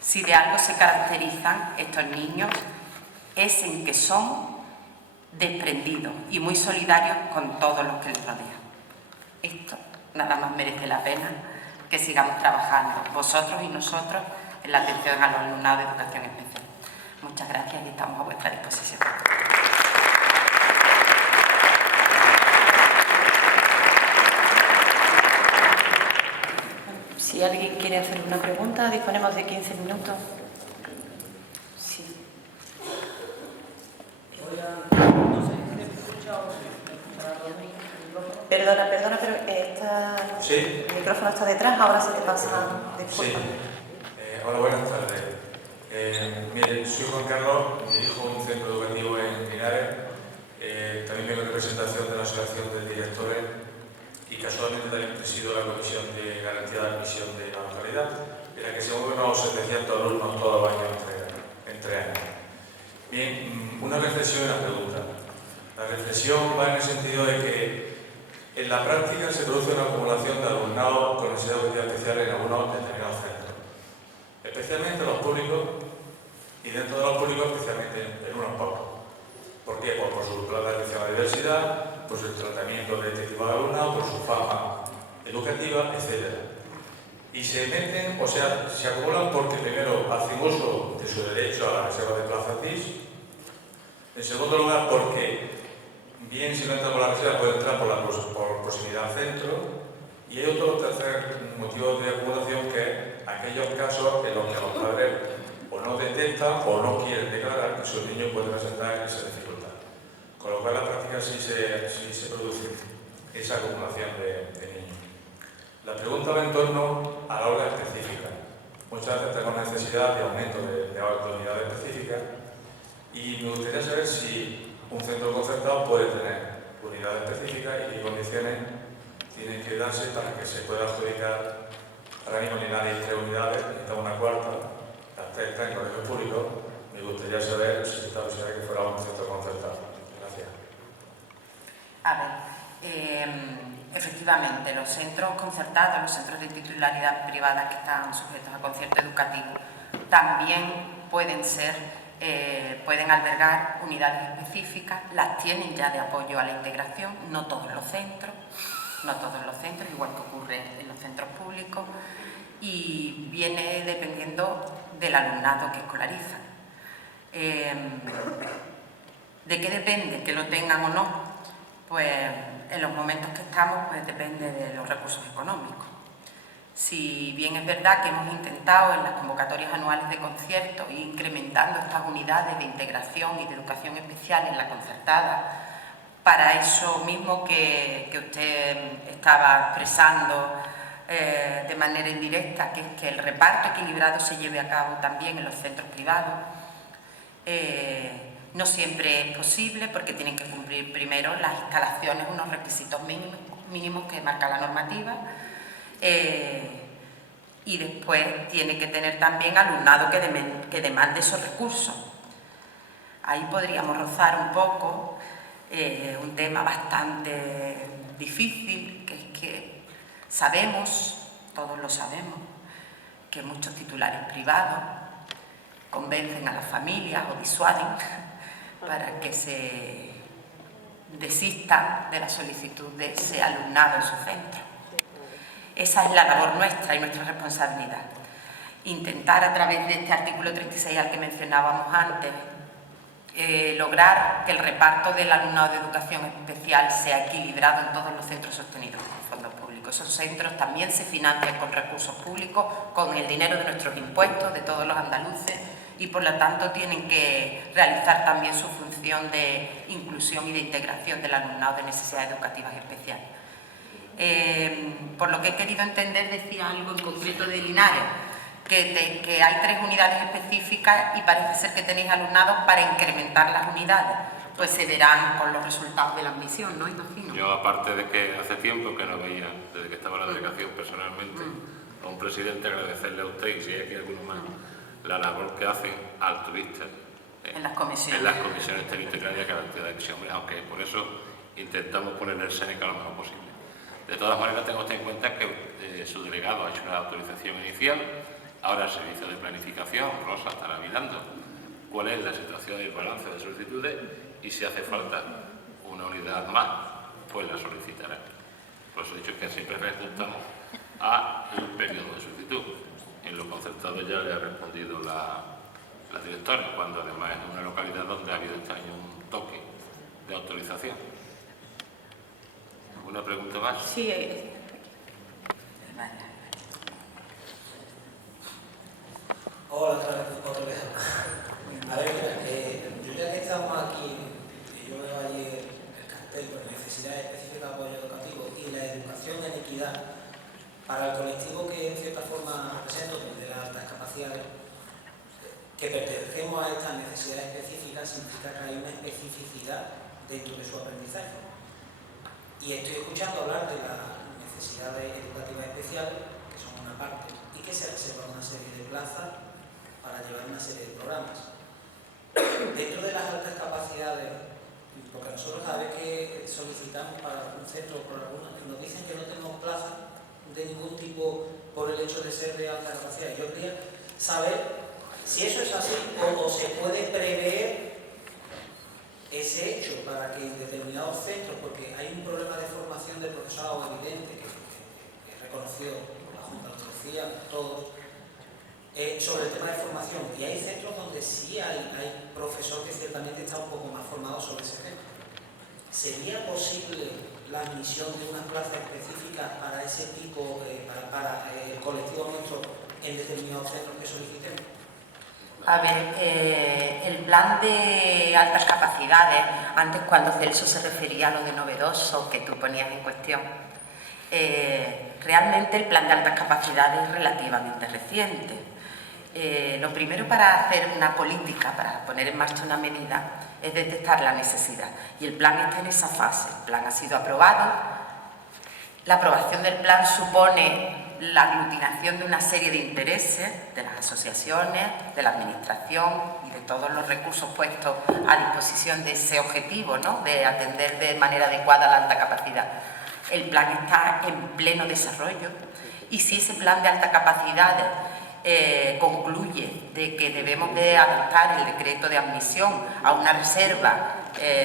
Si de algo se caracterizan estos niños es en que son desprendidos y muy solidarios con todos los que les rodean. Esto nada más merece la pena que sigamos trabajando, vosotros y nosotros, en la atención a los alumnados de educación especial. Muchas gracias y estamos a vuestra disposición. Si alguien quiere hacer una pregunta, disponemos de 15 minutos. Sí. Perdona, pero ¿Sí? El micrófono está detrás, ahora se te pasa después. Sí. Hola, buenas tardes. Mire, soy Juan Carlos, dirijo un centro educativo en Linares. También vengo en representación de la Asociación de Directores y casualmente también presido la Comisión de Garantía de Admisión de la localidad, en la que se mueven unos 700 alumnos todos los años entre años. Bien, una reflexión y una pregunta. La reflexión va en el sentido de que en la práctica se produce una acumulación de alumnado con necesidades educativas especiales en algunos determinados centros, especialmente los públicos y dentro de los públicos especialmente en unos pocos. ¿Por qué? Por su plan de atención a la diversidad, por su tratamiento de este tipo de alumnado, por su fama educativa, etc. Y se meten, o sea, se acumulan porque primero hacen uso de su derecho a la reserva de plazas DIS, en segundo lugar porque bien si no entra por la reserva puede entrar por proximidad al centro, y hay otro tercer motivo de acumulación que es aquellos casos en los que los padres o no detectan o no quieren declarar que sus niños pueden presentar esa dificultad. Con lo cual en la práctica sí se produce esa acumulación de niños. La pregunta va en torno a la aula específica. Muchas veces tenemos necesidad de aumento de unidades específicas y me gustaría saber si un centro concertado puede tener unidades específicas y qué condiciones tienen que darse para que se pueda adjudicar. Ahora mismo en Linares hay 3 unidades, necesitamos una cuarta, las 3 están en colegios públicos. Me gustaría saber si está posible que fuera un centro concertado. Gracias. A ver, efectivamente, los centros concertados, los centros de titularidad privada que están sujetos a concierto educativo, también pueden albergar unidades específicas, las tienen ya de apoyo a la integración, no todos los centros, igual que ocurre en los centros públicos, y viene dependiendo del alumnado que escolarizan. ¿De qué depende que lo tengan o no? Pues en los momentos que estamos, pues depende de los recursos económicos. Si bien es verdad que hemos intentado en las convocatorias anuales de conciertos ir incrementando estas unidades de integración y de educación especial en la concertada, para eso mismo que usted estaba expresando de manera indirecta, que es que el reparto equilibrado se lleve a cabo también en los centros privados, no siempre es posible porque tienen que cumplir primero las instalaciones unos requisitos mínimos que marca la normativa, y después tiene que tener también alumnado que demande esos recursos. Ahí podríamos rozar un poco un tema bastante difícil, que es que todos lo sabemos, que muchos titulares privados convencen a las familias o disuaden para que se desistan de la solicitud de ese alumnado en su centro. Esa es la labor nuestra y nuestra responsabilidad. Intentar a través de este artículo 36 al que mencionábamos antes, lograr que el reparto del alumnado de educación especial sea equilibrado en todos los centros sostenidos con fondos públicos. Esos centros también se financian con recursos públicos, con el dinero de nuestros impuestos, de todos los andaluces, y por lo tanto tienen que realizar también su función de inclusión y de integración del alumnado de necesidades educativas especiales. Por lo que he querido entender, decía algo en concreto de Linares, que hay 3 unidades específicas y parece ser que tenéis alumnados para incrementar las unidades. Pues se verán con los resultados de la admisión, ¿no? Imagino. Yo, aparte de que hace tiempo que no veía, desde que estaba en la delegación personalmente, a un presidente, agradecerle a usted, y si hay aquí alguno más, la labor que hacen altruistas en las comisiones. En las comisiones territoriales de garantía de admisión, aunque por eso intentamos poner el SENECA lo mejor posible. De todas maneras, tengo usted en cuenta que su delegado ha hecho una autorización inicial. Ahora el servicio de planificación, Rosa, estará mirando cuál es la situación y el balance de solicitudes, y si hace falta una unidad más, pues la solicitará. Por eso he dicho que siempre reajustamos al periodo de solicitud. En lo concertado ya le ha respondido la directora, cuando además es una localidad donde ha habido este año un toque de autorización. ¿Alguna pregunta más? Sí. Hola, otra vez. A ver, yo ya que estamos aquí, yo veo allí el cartel con necesidades específicas de apoyo educativo y la educación en equidad para el colectivo que en cierta forma represento, de las altas capacidades, que pertenecemos a estas necesidades específicas, significa que hay una especificidad dentro de su aprendizaje. Y estoy escuchando hablar de las necesidades educativas especiales, que son una parte, y que se reserva una serie de plazas para llevar una serie de programas. Dentro de las altas capacidades, porque nosotros cada vez que solicitamos para un centro por alguna, nos dicen que no tenemos plazas de ningún tipo por el hecho de ser de alta capacidad. Yo quería saber si eso es así o se puede prever ese hecho para que en determinados centros, porque hay un problema de formación del profesorado evidente que es reconocido por la Junta de Andalucía, todos, sobre el tema de formación, y hay centros donde sí hay profesor que ciertamente está un poco más formado sobre ese tema. ¿Sería posible la admisión de una plaza específica para ese tipo, para el colectivo nuestro en determinados centros que solicitemos? A ver, el plan de altas capacidades, antes cuando Celso se refería a lo de novedoso que tú ponías en cuestión, realmente el plan de altas capacidades es relativamente reciente. Lo primero para hacer una política, para poner en marcha una medida, es detectar la necesidad. Y el plan está en esa fase. El plan ha sido aprobado. La aprobación del plan supone la aglutinación de una serie de intereses de las asociaciones, de la administración y de todos los recursos puestos a disposición de ese objetivo, ¿no?, de atender de manera adecuada la alta capacidad. El plan está en pleno desarrollo y si ese plan de alta capacidad concluye de que debemos de adaptar el decreto de admisión a una reserva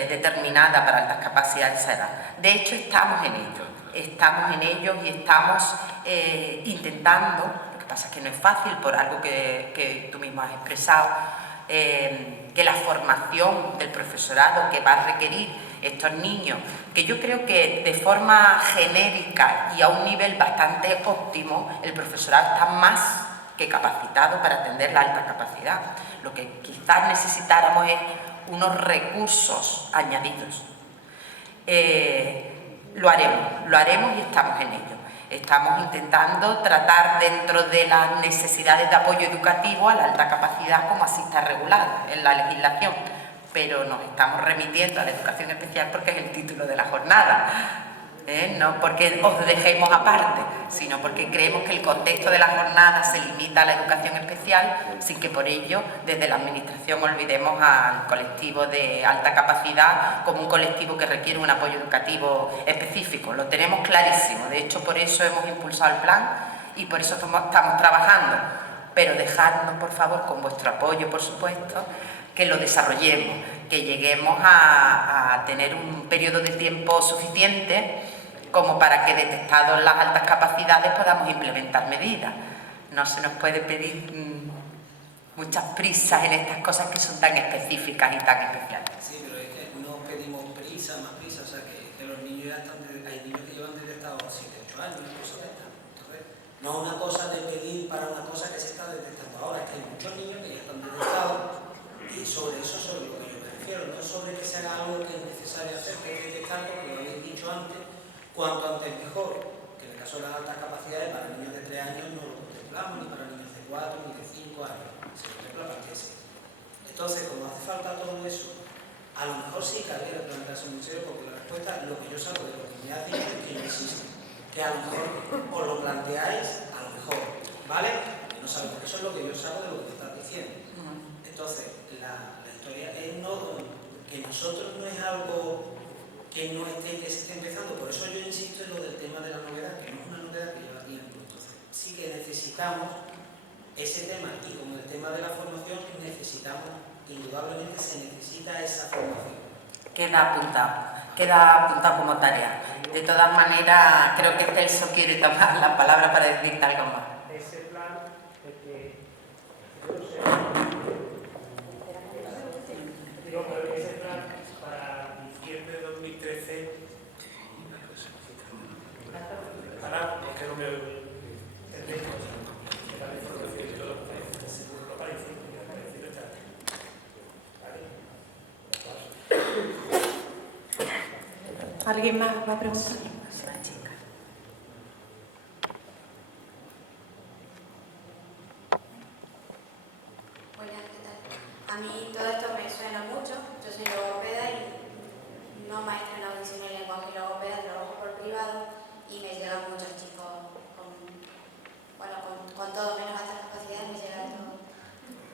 determinada para altas capacidades, esa edad. De hecho, estamos en ello y estamos intentando, lo que pasa es que no es fácil por algo que tú mismo has expresado, que la formación del profesorado que va a requerir estos niños, que yo creo que de forma genérica y a un nivel bastante óptimo, el profesorado está más que capacitado para atender la alta capacidad. Lo que quizás necesitáramos es unos recursos añadidos. Lo haremos y estamos en ello. Estamos intentando tratar dentro de las necesidades de apoyo educativo a la alta capacidad como así está regulado en la legislación, pero nos estamos remitiendo a la educación especial porque es el título de la jornada. No porque os dejemos aparte, sino porque creemos que el contexto de la jornada se limita a la educación especial sin que por ello desde la administración olvidemos al colectivo de alta capacidad como un colectivo que requiere un apoyo educativo específico. Lo tenemos clarísimo, de hecho por eso hemos impulsado el plan y por eso estamos trabajando, pero dejadnos por favor con vuestro apoyo, por supuesto, que lo desarrollemos, que lleguemos a tener un periodo de tiempo suficiente como para que, detectadas las altas capacidades, podamos implementar medidas. No se nos puede pedir muchas prisas en estas cosas que son tan específicas y tan especiales. Sí, pero es que no pedimos prisa, más prisa, o sea, que los niños ya están, hay niños que llevan detectados 7, 8 años, cosas de estas. Entonces, no es una cosa de pedir para una cosa que se está detectando ahora, es que hay muchos niños que ya están detectados y sobre eso es sobre lo que yo me refiero, no sobre que se haga algo que es necesario hacer, que es detectar, porque lo habéis dicho antes, cuanto antes mejor, que en el caso de las altas capacidades para niños de 3 años no lo contemplamos, ni para niños de 4 ni de 5 años, se contempla para que sí. Entonces, como hace falta todo eso, a lo mejor sí cabría plantearse un museo, porque la respuesta, lo que yo saco de lo que me has dicho es que no existe. Que a lo mejor os lo planteáis, a lo mejor, ¿vale? Que no sabes, porque eso es lo que yo saco de lo que me estás diciendo. Entonces, la historia es no, que nosotros no es algo que no esté, que se esté empezando. Por eso yo insisto en lo del tema de la novedad, que no es una novedad que lleva tiempo. Entonces, sí que necesitamos ese tema, y como el tema de la formación, necesitamos, indudablemente se necesita esa formación. Queda apuntado como tarea. De todas maneras, creo que Celso quiere tomar la palabra para decirte algo más. Ese plan de que yo no sé, digo, pero ese plan para diciembre de 2013, para, es que no me entendéis, para la información y todo, seguro no para información, para decirlo ya. ¿Vale? ¿Alguien más va a preguntar? Una chica. Buenas, ¿qué tal? A mí todo esto me suena mucho. Yo soy logopeda y no maestra en audición y lenguaje y logopeda, trabajo por privado y me llegan muchos chicos con todo menos altas capacidades, me llega todo.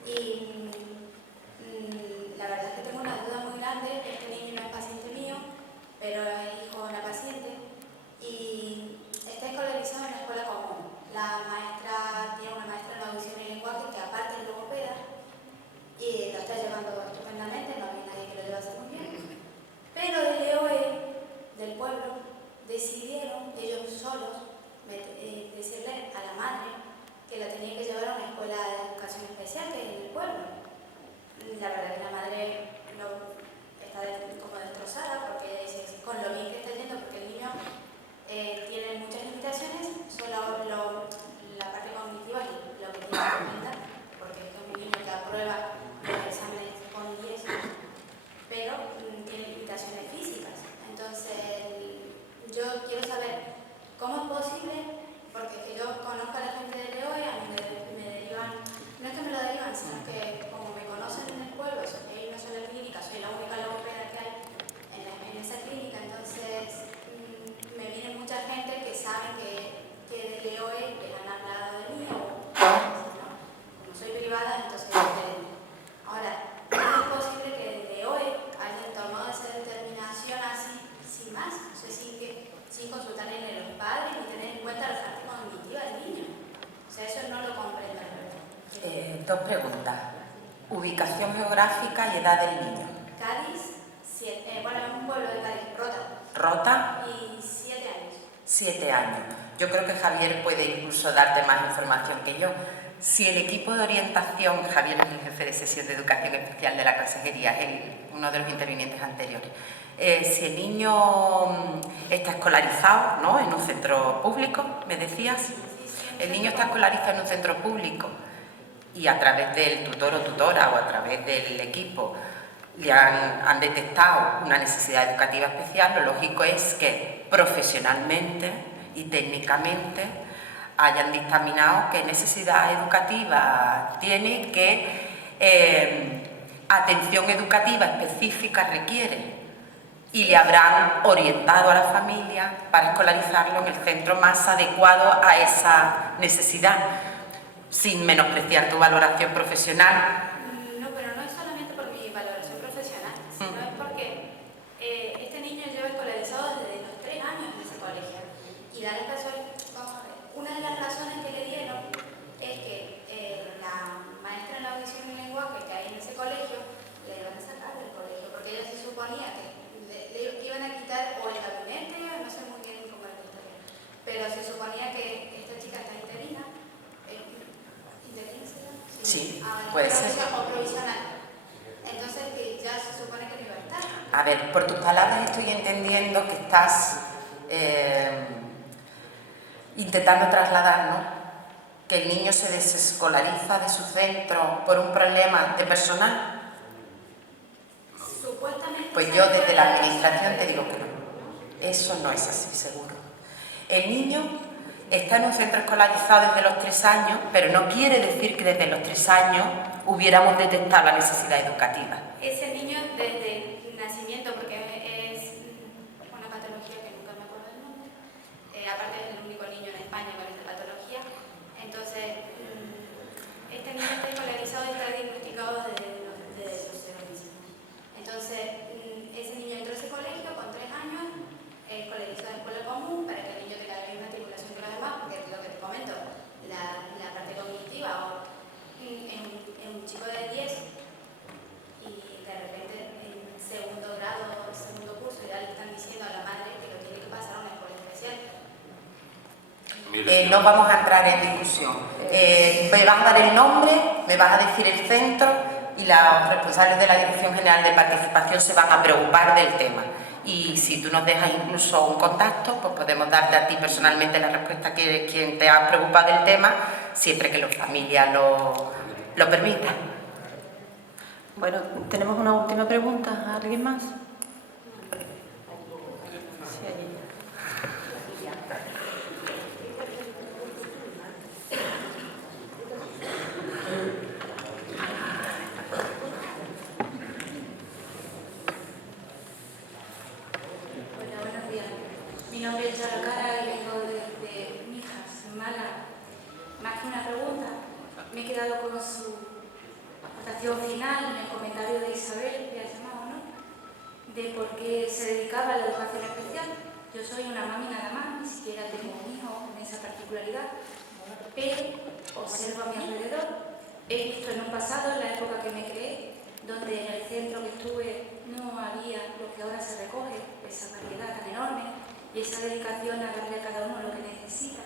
Y la verdad es que tengo una duda muy grande. Este niño no es paciente mío, pero es hijo de una paciente y está escolarizado en la escuela común. La maestra tiene una maestra en audición y lenguaje que aparte es logopeda y lo está llevando estupendamente, no hay nadie que lo lleve a hacer muy bien. Pero del EOE, del pueblo, decidieron ellos solos decirle a la madre que la tenía que llevar a una escuela de educación especial que hay en el pueblo. La verdad que la madre está como destrozada porque ella dice, con lo bien que está yendo, porque el niño tiene muchas limitaciones, solo la parte cognitiva y lo que tiene que comentar, porque es un niño que aprueba los exámenes con 10, pero tiene limitaciones físicas. Entonces, yo quiero saber cómo es posible, porque es que yo conozco a la gente de EOE, a mí me derivan, no es que me lo derivan, sino que como me conocen en el pueblo, hay una sola clínica, soy la única logopeda que hay en esa clínica, entonces me viene mucha gente que sabe que de EOE les han hablado de mí, o ¿no? Como soy privada, entonces es diferente. Ahora, ¿cómo es posible que de EOE hayan tomado esa determinación así, sin más? O sea, sin consultar ni a los padres ni tener en cuenta la parte cognitiva del niño. O sea, eso no lo comprendo, ¿verdad? Dos preguntas. Ubicación geográfica y edad del niño. Cádiz, bueno, es un pueblo de Cádiz, Rota. Rota. Y 7 años. 7 años. Yo creo que Javier puede incluso darte más información que yo. Si el equipo de orientación, Javier es el jefe de sesión de educación especial de la consejería, es uno de los intervinientes anteriores. Si el niño está escolarizado, ¿no?, en un centro público, me decías, el niño está escolarizado en un centro público y a través del tutor o tutora o a través del equipo le han detectado una necesidad educativa especial, lo lógico es que profesionalmente y técnicamente hayan dictaminado qué necesidad educativa tiene, qué atención educativa específica requiere, y le habrán orientado a la familia para escolarizarlo en el centro más adecuado a esa necesidad, sin menospreciar tu valoración profesional. No, pero no es solamente por mi valoración profesional, sino es porque este niño lleva escolarizado desde los 3 años en ese colegio. Y da la casualidad, vamos a ver, una de las razones que le dieron es que la maestra en la audición y lenguaje que hay en ese colegio le van a sacar del colegio Puede ser. O provisional. Entonces, que ya se supone que no iba a estar. A ver, por tus palabras estoy entendiendo que estás intentando trasladar, ¿no?, que el niño se desescolariza de su centro por un problema de personal. Supuestamente. Pues yo desde la administración te digo que no. Eso no es así, seguro. El niño está en un centro escolarizado desde los 3 años, pero no quiere decir que desde los 3 años hubiéramos detectado la necesidad educativa. Ese niño desde nacimiento, porque es una patología que nunca me acuerdo del nombre, aparte es el único niño en España con esta patología, entonces este niño está escolarizado y está diagnosticado desde los 0 meses. Entonces ese niño entró a ese colegio con 3 años, escolarizado en escuela común para que el niño tenga la misma estimulación que los demás, porque es lo que te comento, la parte cognitiva en un chico de 10 y de repente en segundo grado, segundo curso ya le están diciendo a la madre que lo tiene que pasar a una escuela especial. No vamos a entrar en discusión. Me vas a dar el nombre, me vas a decir el centro y los responsables de la Dirección General de Participación se van a preocupar del tema. Y si tú nos dejas incluso un contacto, pues podemos darte a ti personalmente la respuesta que quien te ha preocupado del tema, siempre que las familias lo permitan. Bueno, tenemos una última pregunta. ¿Alguien más? Sí, allí. Hola, buenos días. Mi nombre es Charo Cara y vengo desde Mijas, en Málaga. Más que una pregunta, me he quedado con su aportación final en el comentario de Isabel, que ha llamado, ¿no?, de por qué se dedicaba a la educación especial. Yo soy una mami nada más, ni siquiera tengo un hijo con esa particularidad, pero observo a mi alrededor. He visto en un pasado, en la época que me creé, donde en el centro que estuve no había lo que ahora se recoge, esa variedad tan enorme y esa dedicación a darle a cada uno lo que necesita.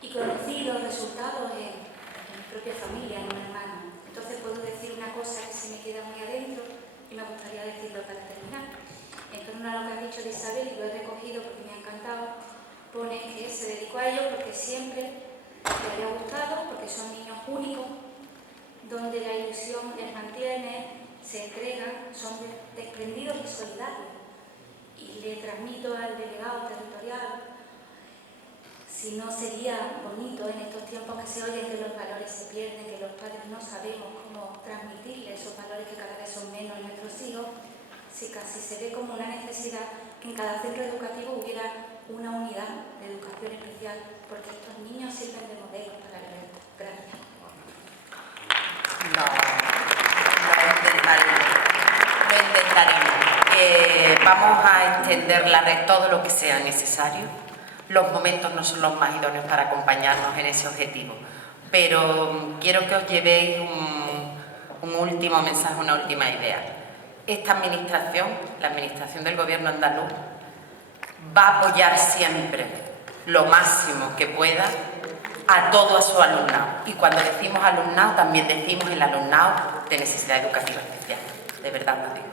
Y conocí los resultados en mi propia familia, en un hermano. Entonces puedo decir una cosa que se me queda muy adentro y me gustaría decirlo para terminar. En torno a lo que ha dicho de Isabel, y lo he recogido porque me ha encantado, pone que se dedicó a ello porque siempre le había gustado, porque son niños únicos, donde la ilusión les mantiene, se entregan, son desprendidos y solidarios. Y le transmito al delegado territorial, si no sería bonito en estos tiempos que se oyen que los valores se pierden, que los padres no sabemos cómo transmitirles esos valores que cada vez son menos en nuestros hijos, si casi se ve como una necesidad que en cada centro educativo hubiera una unidad de educación especial, porque estos niños sirven de modelos para el resto. Gracias. Lo intentaremos. Vamos a extender la red todo lo que sea necesario. Los momentos no son los más idóneos para acompañarnos en ese objetivo, pero quiero que os llevéis un último mensaje, una última idea. Esta administración, la administración del Gobierno andaluz, va a apoyar siempre lo máximo que pueda a todo su alumnado. Y cuando decimos alumnado, también decimos el alumnado de necesidad educativa especial. De verdad lo digo.